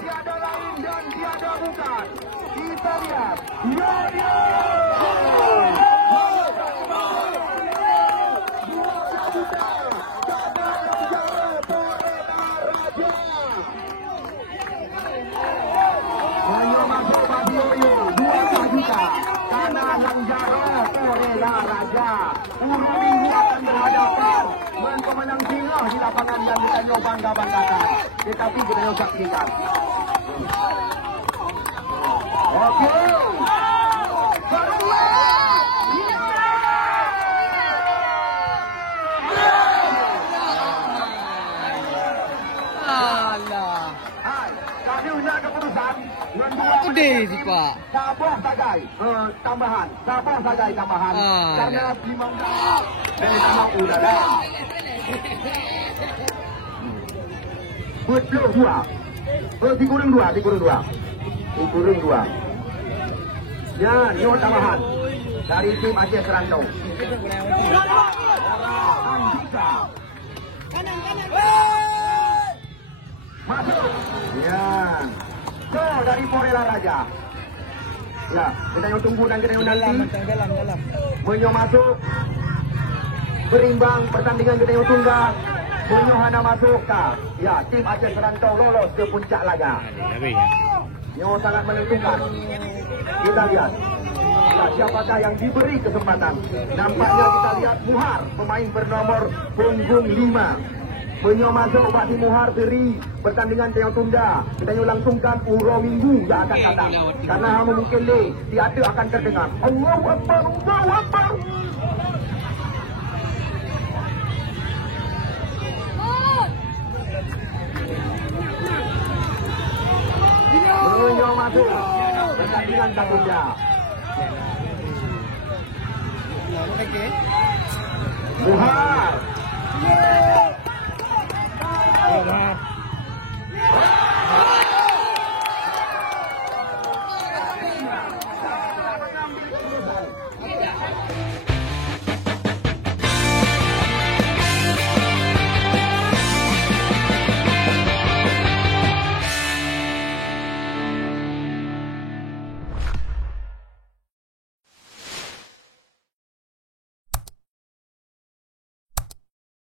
Tiada lain dan tiada bukan. Kita lihat. Tanah Langjaro Porela Raja. Urung Minggu akan berhadapan dengan pemenang tengah di lapangan yang kita bangga-banggakan. Tetapi kita saksikan. Oke. Alah. Kami punya keputusan. Udah sih Pak. Sabah sagai tambahan. Sabah sagai tambahan. Karena dimana dari nama udara. Betul 2. Dikurung 2. Dikurung 2. Ya, nyo tambahan dari tim Aceh Serantau. Masuk. Ya. So, dari Porela Raja. Ya, kita yang tunggu dan kita yang nanti. Dalam. Menyo masuk. Berimbang pertandingan kita yang tunggal. Menyo hana masuk kah? Ya, tim Aceh Serantau lolos ke puncak laga. Nyo sangat menentukan. Kita lihat. Ya, siapakah yang diberi kesempatan? Nampaknya kita lihat Muhar, pemain bernomor punggung 5. Menyo masuk Pak Muhar beri pertandingan yang tunda. Kita langsungkan Uro Minggu yang akan datang. Karena mungkin tiada akan terdengar. Allahu Akbar, Allahu Akbar. Okey. Muhar